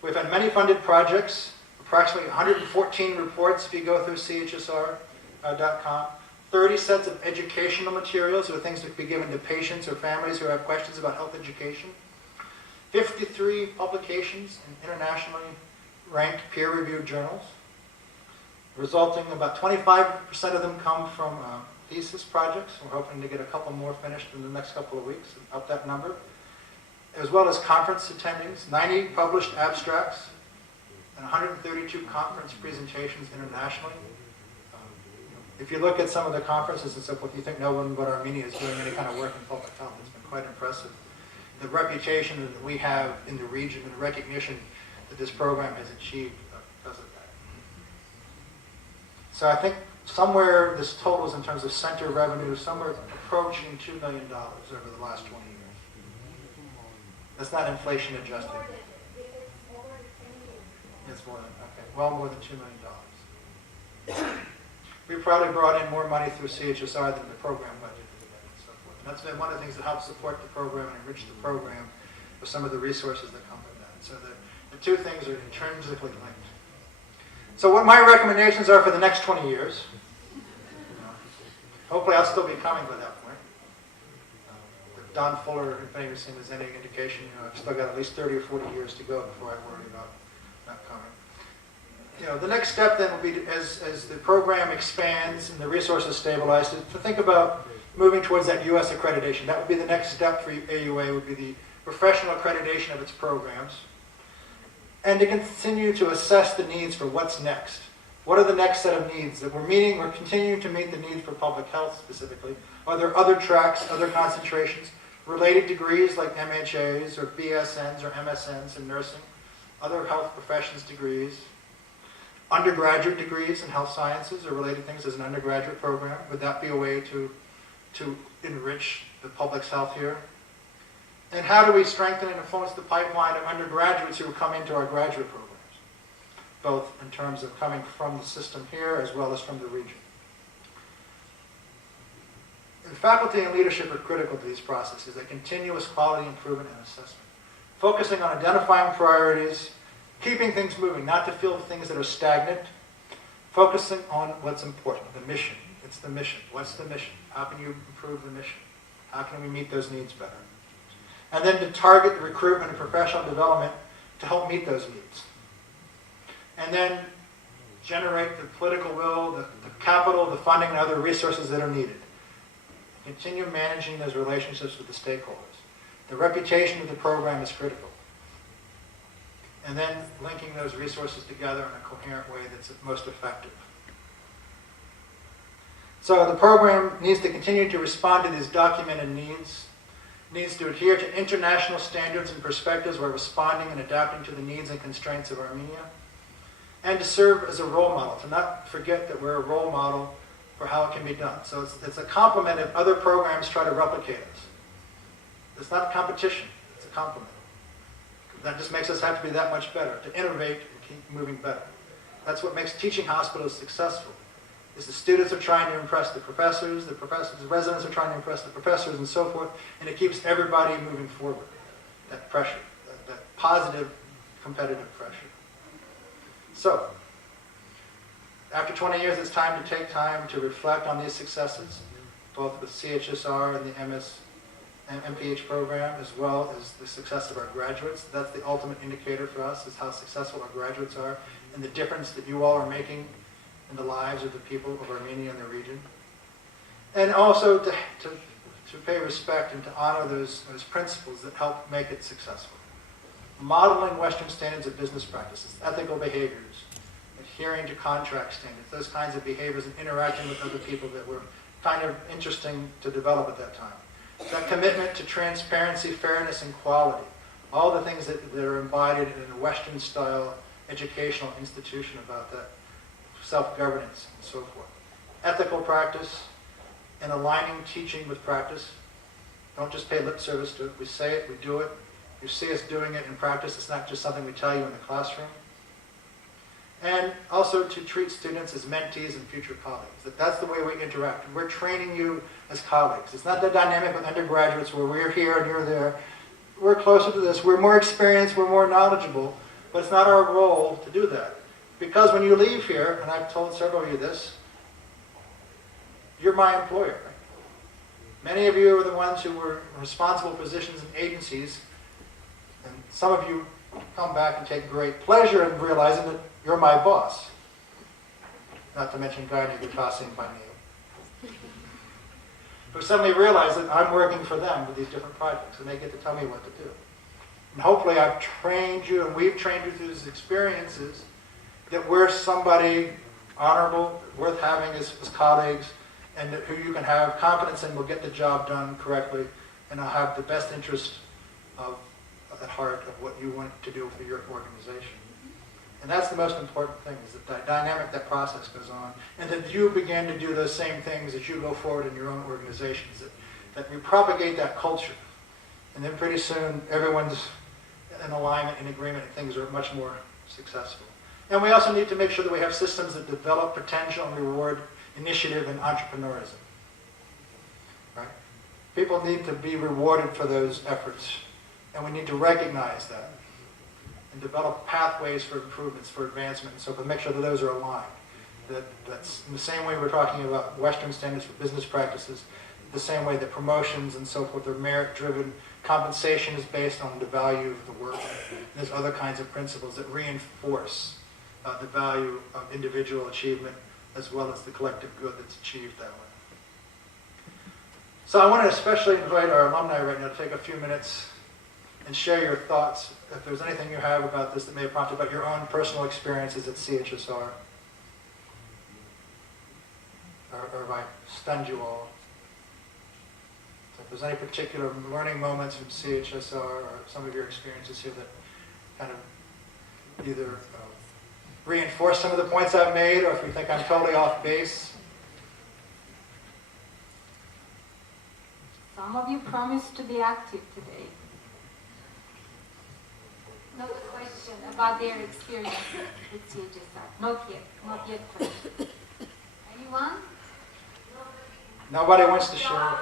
We've had many funded projects, approximately 114 reports if you go through chsr.com, 30 sets of educational materials, or things that could be given to patients or families who have questions about health education, 53 publications in internationally ranked peer-reviewed journals, resulting about 25% of them come from thesis projects. We're hoping to get a couple more finished in the next couple of weeks and up that number, as well as conference attendings, 90 published abstracts, and 132 conference presentations internationally. If you look at some of the conferences and so forth, you think no one but Armenia is doing any kind of work in public health. It's been quite impressive. The reputation that we have in the region and the recognition that this program has achieved because of that. So I think somewhere this totals in terms of center revenue, somewhere approaching $2 million over the last 20 years. That's not inflation adjusted. It's more than, okay, well more than $2 million. We probably brought in more money through CHSR than the program budget and so forth. And that's been one of the things that helps support the program and enrich the program with some of the resources that come from that. So the two things are intrinsically linked. So what my recommendations are for the next 20 years, hopefully I'll still be coming by that point. With Don Fuller, if anything was any indication, I've still got at least 30 or 40 years to go before I worry about not coming. The next step then will be, as the program expands and the resources stabilize, to think about moving towards that U.S. accreditation. That would be the next step for AUA, would be the professional accreditation of its programs. And to continue to assess the needs for what's next. What are the next set of needs that we're meeting? We're continuing to meet the needs for public health specifically. Are there other tracks, other concentrations, related degrees like MHAs or BSNs or MSNs in nursing, other health professions degrees, undergraduate degrees in health sciences or related things as an undergraduate program? Would that be a way to enrich the public's health here? And how do we strengthen and influence the pipeline of undergraduates who come into our graduate programs, both in terms of coming from the system here as well as from the region? And faculty and leadership are critical to these processes, a continuous quality improvement and assessment, focusing on identifying priorities, keeping things moving, not to feel things that are stagnant, focusing on what's important, the mission. It's the mission. What's the mission? How can you improve the mission? How can we meet those needs better? And then to target the recruitment and professional development to help meet those needs. And then generate the political will, the capital, the funding, and other resources that are needed. Continue managing those relationships with the stakeholders. The reputation of the program is critical. And then linking those resources together in a coherent way that's most effective. So the program needs to continue to respond to these documented needs, needs to adhere to international standards and perspectives while responding and adapting to the needs and constraints of Armenia, and to serve as a role model, to not forget that we're a role model for how it can be done. So it's a complement if other programs try to replicate us. It's not competition, it's a complement. That just makes us have to be that much better, to innovate and keep moving better. That's what makes teaching hospitals successful, is the students are trying to impress the residents are trying to impress the professors and so forth, and it keeps everybody moving forward. That pressure, that positive competitive pressure. So, after 20 years, it's time to take time to reflect on these successes, both with CHSR and the MS and MPH program, as well as the success of our graduates. That's the ultimate indicator for us, is how successful our graduates are and the difference that you all are making in the lives of the people of Armenia and the region. And also to pay respect and to honor those principles that help make it successful. Modeling Western standards of business practices, ethical behaviors, adhering to contract standards, those kinds of behaviors, and interacting with other people that were kind of interesting to develop at that time. That commitment to transparency, fairness, and quality, all the things that are embodied in a Western-style educational institution about that, self-governance, and so forth. Ethical practice, and aligning teaching with practice. Don't just pay lip service to it. We say it, we do it. You see us doing it in practice. It's not just something we tell you in the classroom. And also to treat students as mentees and future colleagues. That's the way we interact. We're training you as colleagues. It's not the dynamic with undergraduates where we're here and you're there. We're closer to this. We're more experienced, we're more knowledgeable, but it's not our role to do that. Because when you leave here, and I've told several of you this, you're my employer. Many of you are the ones who were in responsible positions in agencies, and some of you come back and take great pleasure in realizing that you're my boss. Not to mention Guyani Gutasin by name. But suddenly realize that I'm working for them with these different projects, and they get to tell me what to do. And hopefully I've trained you, and we've trained you through these experiences, that we're somebody honorable, worth having as colleagues, and that who you can have confidence in will get the job done correctly, and will have the best interest at heart of what you want to do for your organization. And that's the most important thing, is that dynamic, that process goes on, and that you begin to do those same things as you go forward in your own organizations, that you propagate that culture. And then pretty soon, everyone's in alignment and agreement, and things are much more successful. And we also need to make sure that we have systems that develop potential and reward initiative and entrepreneurism. Right? People need to be rewarded for those efforts, and we need to recognize that and develop pathways for improvements, for advancement, and so forth, make sure that those are aligned. That's in the same way we're talking about Western standards for business practices, the same way that promotions and so forth are merit-driven, compensation is based on the value of the work. There's other kinds of principles that reinforce the value of individual achievement as well as the collective good that's achieved that way. So I want to especially invite our alumni right now to take a few minutes and share your thoughts, if there's anything you have about this that may have prompted about your own personal experiences at CHSR. Or have I stunned you all? So if there's any particular learning moments from CHSR or some of your experiences here that kind of either reinforce some of the points I've made, or if you think I'm totally off base. Some of you promised to be active today. No question about their experience with CHSR. Not yet question. Anyone? Nobody wants to share.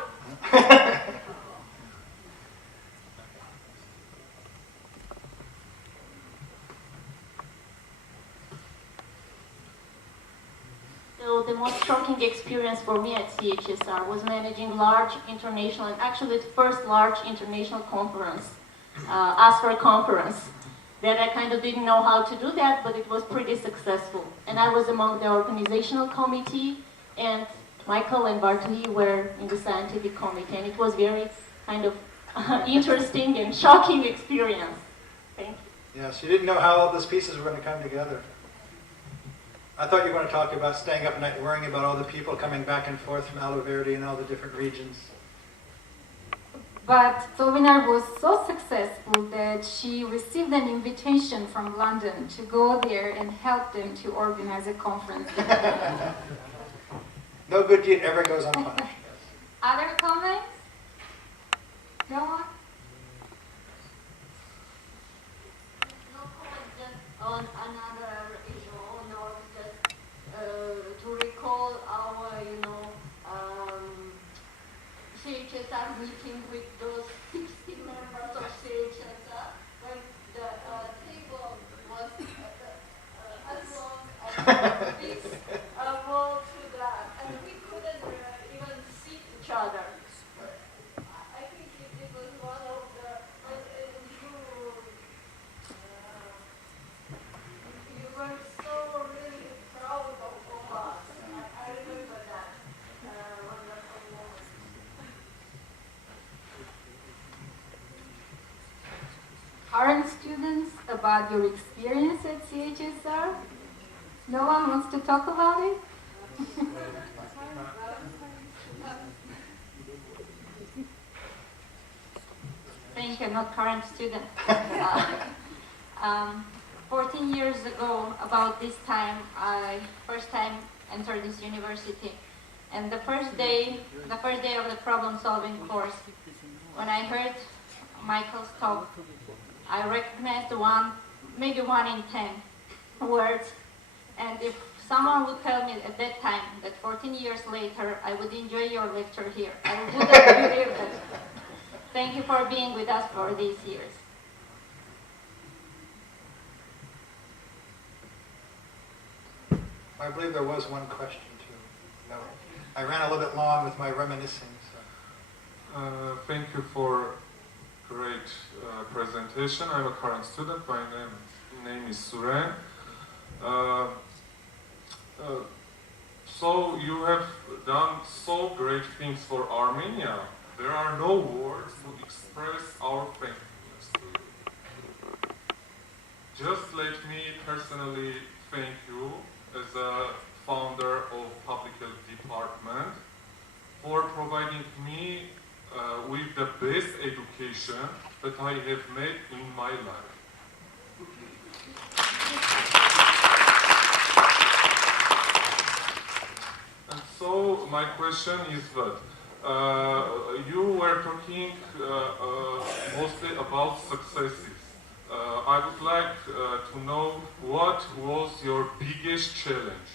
So the most shocking experience for me at CHSR was managing large international, and actually the first large international conference, ASFR conference. that I kind of didn't know how to do that, but it was pretty successful. And I was among the organizational committee, and Michael and Bartley were in the scientific committee, and it was very kind of interesting and shocking experience. Thank you. Yeah, so you didn't know how all those pieces were going to come together. I thought you were going to talk about staying up at night worrying about all the people coming back and forth from Alo Verde and all the different regions. But the webinar was so successful that she received an invitation from London to go there and help them to organize a conference. No good deed ever goes unpunished. Other comments? No one? No comment, just on another issue, no, just to recall our, CHSR meeting with those 60 members of CHSR when the table was as long as this wall to that, and we couldn't even see each other. I think it was one of the, you were so really proud of us. I remember that wonderful moment. Current students, about your experience at CHSR? No one wants to talk about it? Thank you, not current student. 14 years ago, about this time, I first time entered this university. And the first day of the problem-solving course, when I heard Michael's talk, I recognized maybe 1 in 10 words. And if someone would tell me at that time that 14 years later I would enjoy your lecture here, I wouldn't believe it. Thank you for being with us for these years. I believe there was one question too. No, I ran a little bit long with my reminiscing. So. Thank you for great presentation. I'm a current student. My name is Suren. So you have done so great things for Armenia. There are no words to express our thankfulness to you. Just let me personally thank you as a founder of Public Health Department for providing me with the best education that I have made in my life. And so my question is that you were talking mostly about successes. I would like to know what was your biggest challenge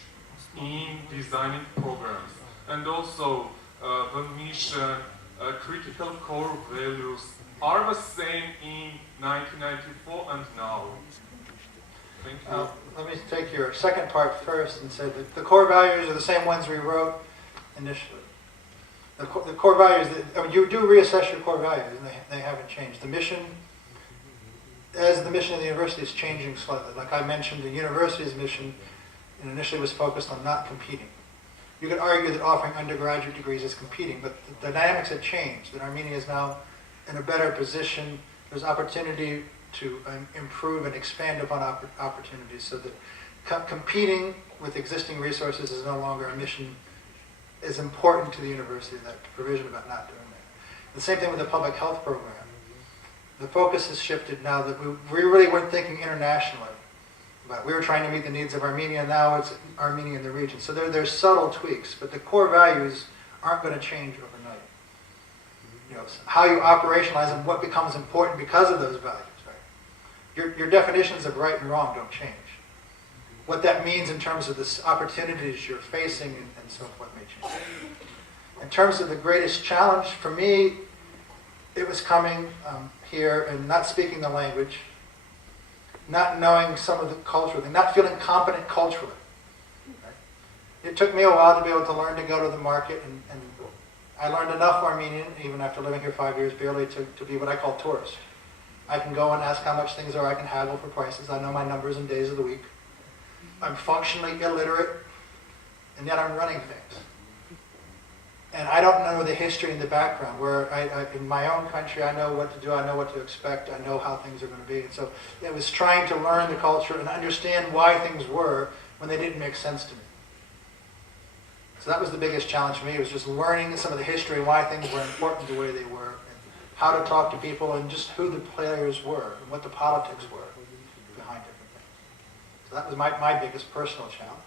in designing programs, and also the mission, critical core values are the same in 1994 and now. Thank you. Let me take your second part first and say that the core values are the same ones we wrote initially. The core values, you do reassess your core values, and they haven't changed. The mission, as the mission of the university is changing slightly. Like I mentioned, the university's mission initially was focused on not competing. You could argue that offering undergraduate degrees is competing, but the dynamics have changed, that Armenia is now in a better position. There's opportunity to improve and expand upon opportunities, so that competing with existing resources is no longer a mission as important to the university, that provision about not doing that. The same thing with the public health program. The focus has shifted now that we really weren't thinking internationally. But we were trying to meet the needs of Armenia, now it's Armenia in the region. So there's subtle tweaks, but the core values aren't going to change overnight. You know, how you operationalize them, what becomes important because of those values, right? Your definitions of right and wrong don't change. What that means in terms of the opportunities you're facing and so forth may change. In terms of the greatest challenge, for me, it was coming here and not speaking the language, not knowing some of the cultural things, not feeling competent culturally. Right? It took me a while to be able to learn to go to the market, and I learned enough Armenian, even after living here 5 years, barely to be what I call tourist. I can go and ask how much things are. I can haggle for prices. I know my numbers and days of the week. I'm functionally illiterate, and yet I'm running things. And I don't know the history and the background, where in my own country, I know what to do, I know what to expect, I know how things are going to be. And so it was trying to learn the culture and understand why things were when they didn't make sense to me. So that was the biggest challenge for me, was just learning some of the history and why things were important the way they were, and how to talk to people, and just who the players were, and what the politics were behind different things. So that was my biggest personal challenge.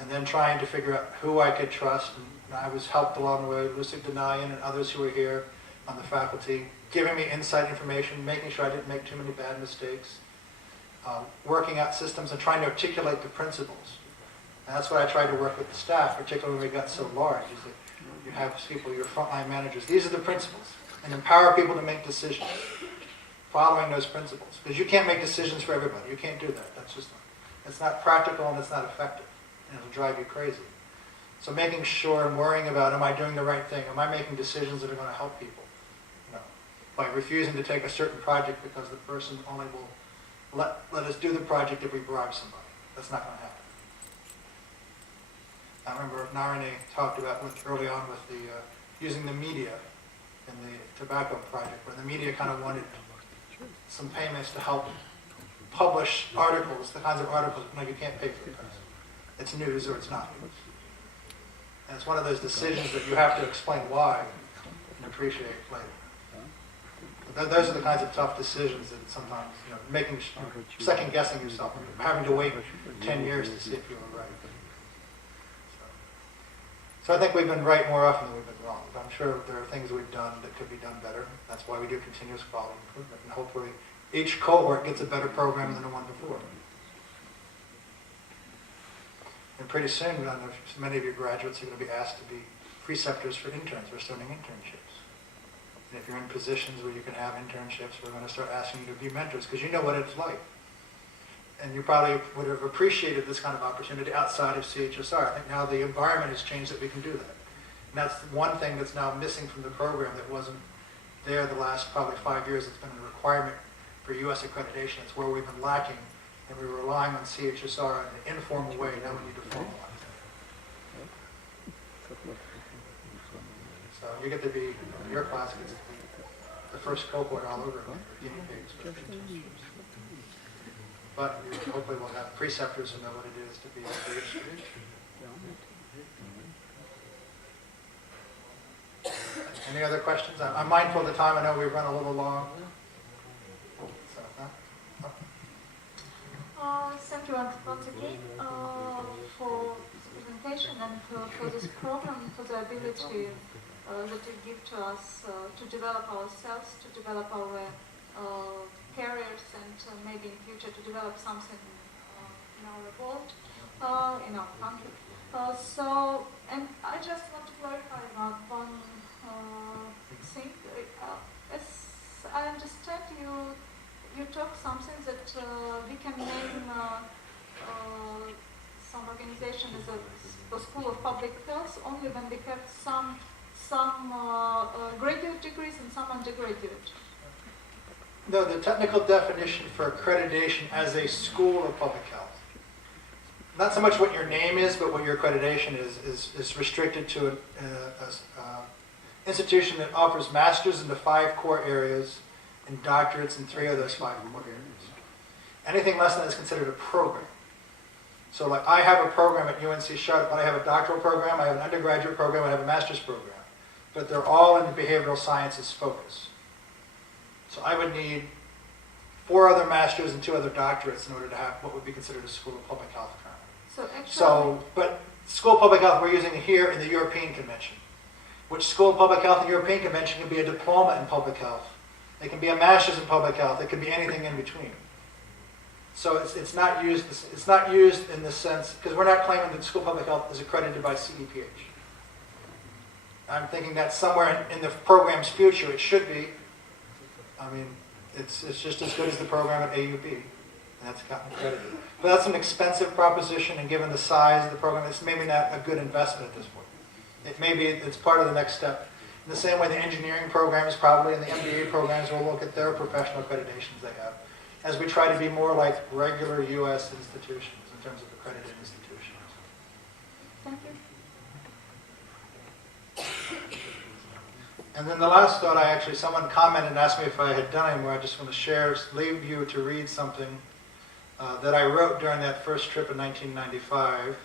And then trying to figure out who I could trust. And I was helped along the way, Lucy Denayan and others who were here on the faculty, giving me inside information, making sure I didn't make too many bad mistakes, working out systems and trying to articulate the principles. And that's what I tried to work with the staff, particularly when we got so large, is that you have people, your frontline managers. These are the principles, and empower people to make decisions following those principles. Because you can't make decisions for everybody. You can't do that. That's just, it's not practical and it's not effective. And it'll drive you crazy. So making sure and worrying about, am I doing the right thing? Am I making decisions that are going to help people? No. By refusing to take a certain project because the person only will let us do the project if we bribe somebody. That's not going to happen. I remember Narine talked about early on with the using the media in the tobacco project, where the media kind of wanted some payments to help publish articles, the kinds of articles, no, you can't pay for the press. It's news or it's not news. And it's one of those decisions that you have to explain why and appreciate later. But those are the kinds of tough decisions that sometimes, making, second guessing yourself, having to wait 10 years to see if you were right. So I think we've been right more often than we've been wrong. But I'm sure there are things we've done that could be done better. That's why we do continuous quality improvement. And hopefully each cohort gets a better program than the one before. And pretty soon, many of your graduates are going to be asked to be preceptors for interns. We're starting internships. And if you're in positions where you can have internships, we're going to start asking you to be mentors, because you know what it's like. And you probably would have appreciated this kind of opportunity outside of CHSR. I think now the environment has changed that we can do that. And that's one thing that's now missing from the program that wasn't there the last probably 5 years. It's been a requirement for U.S. accreditation. It's where we've been lacking, and we're relying on CHSR in an informal way. Now we need to formalize it. So you get to be, your class gets to be the first cohort all over again. But hopefully we'll have preceptors who know what it is to be a great student. Any other questions? I'm mindful of the time. I know we've run a little long. So, Thank you once again for this presentation and for this program, for the ability that you give to us to develop ourselves, to develop our careers, and maybe in future to develop something in our world, in our country. And I just want to clarify about one thing. As I understand, you talk something that we can name some organization as a School of Public Health only when we have some graduate degrees and some undergraduate. No, the technical definition for accreditation as a school of public health. Not so much what your name is, but what your accreditation is restricted to an institution that offers masters in the 5 core areas and doctorates in 3 of those 5 core areas. Anything less than that is considered a program. So like I have a program at UNC Charlotte, but I have a doctoral program, I have an undergraduate program, I have a master's program. But they're all in the behavioral sciences focus. So I would need 4 other masters and 2 other doctorates in order to have what would be considered a School of Public Health currently. But School of Public Health, we're using it here in the European Convention, which School of Public Health and European Convention can be a diploma in public health. It can be a master's in public health. It can be anything in between. So it's not used. It's not used in the sense, because we're not claiming that School of Public Health is accredited by CEPH. I'm thinking that somewhere in the program's future it should be. I mean, it's just as good as the program at AUB, and that's gotten accredited. But that's an expensive proposition, and given the size of the program, it's maybe not a good investment at this point. It maybe it's part of the next step. In the same way the engineering programs probably and the MBA programs will look at their professional accreditations they have, as we try to be more like regular U.S. institutions in terms of accredited institutions. Thank you. And then the last thought, someone commented and asked me if I had done any more. I just want to share, leave you to read something that I wrote during that first trip in 1995.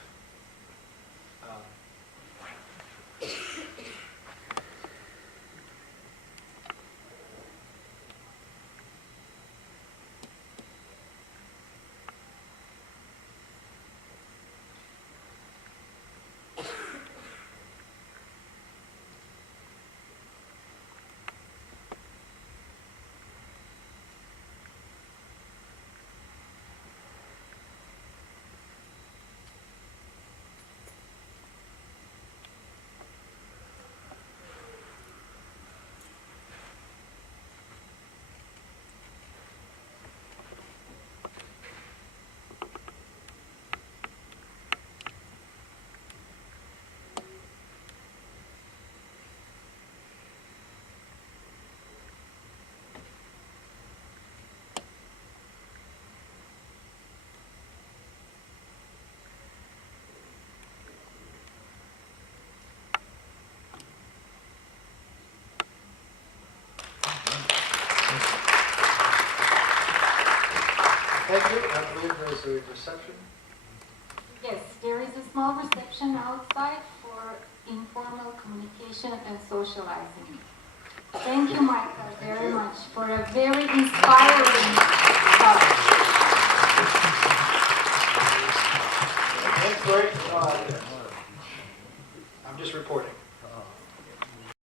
Thank you. I believe there's a reception. Yes, there is a small reception outside for informal communication and socializing. Thank you, Micah, very much for a very inspiring talk. Thanks, Lori.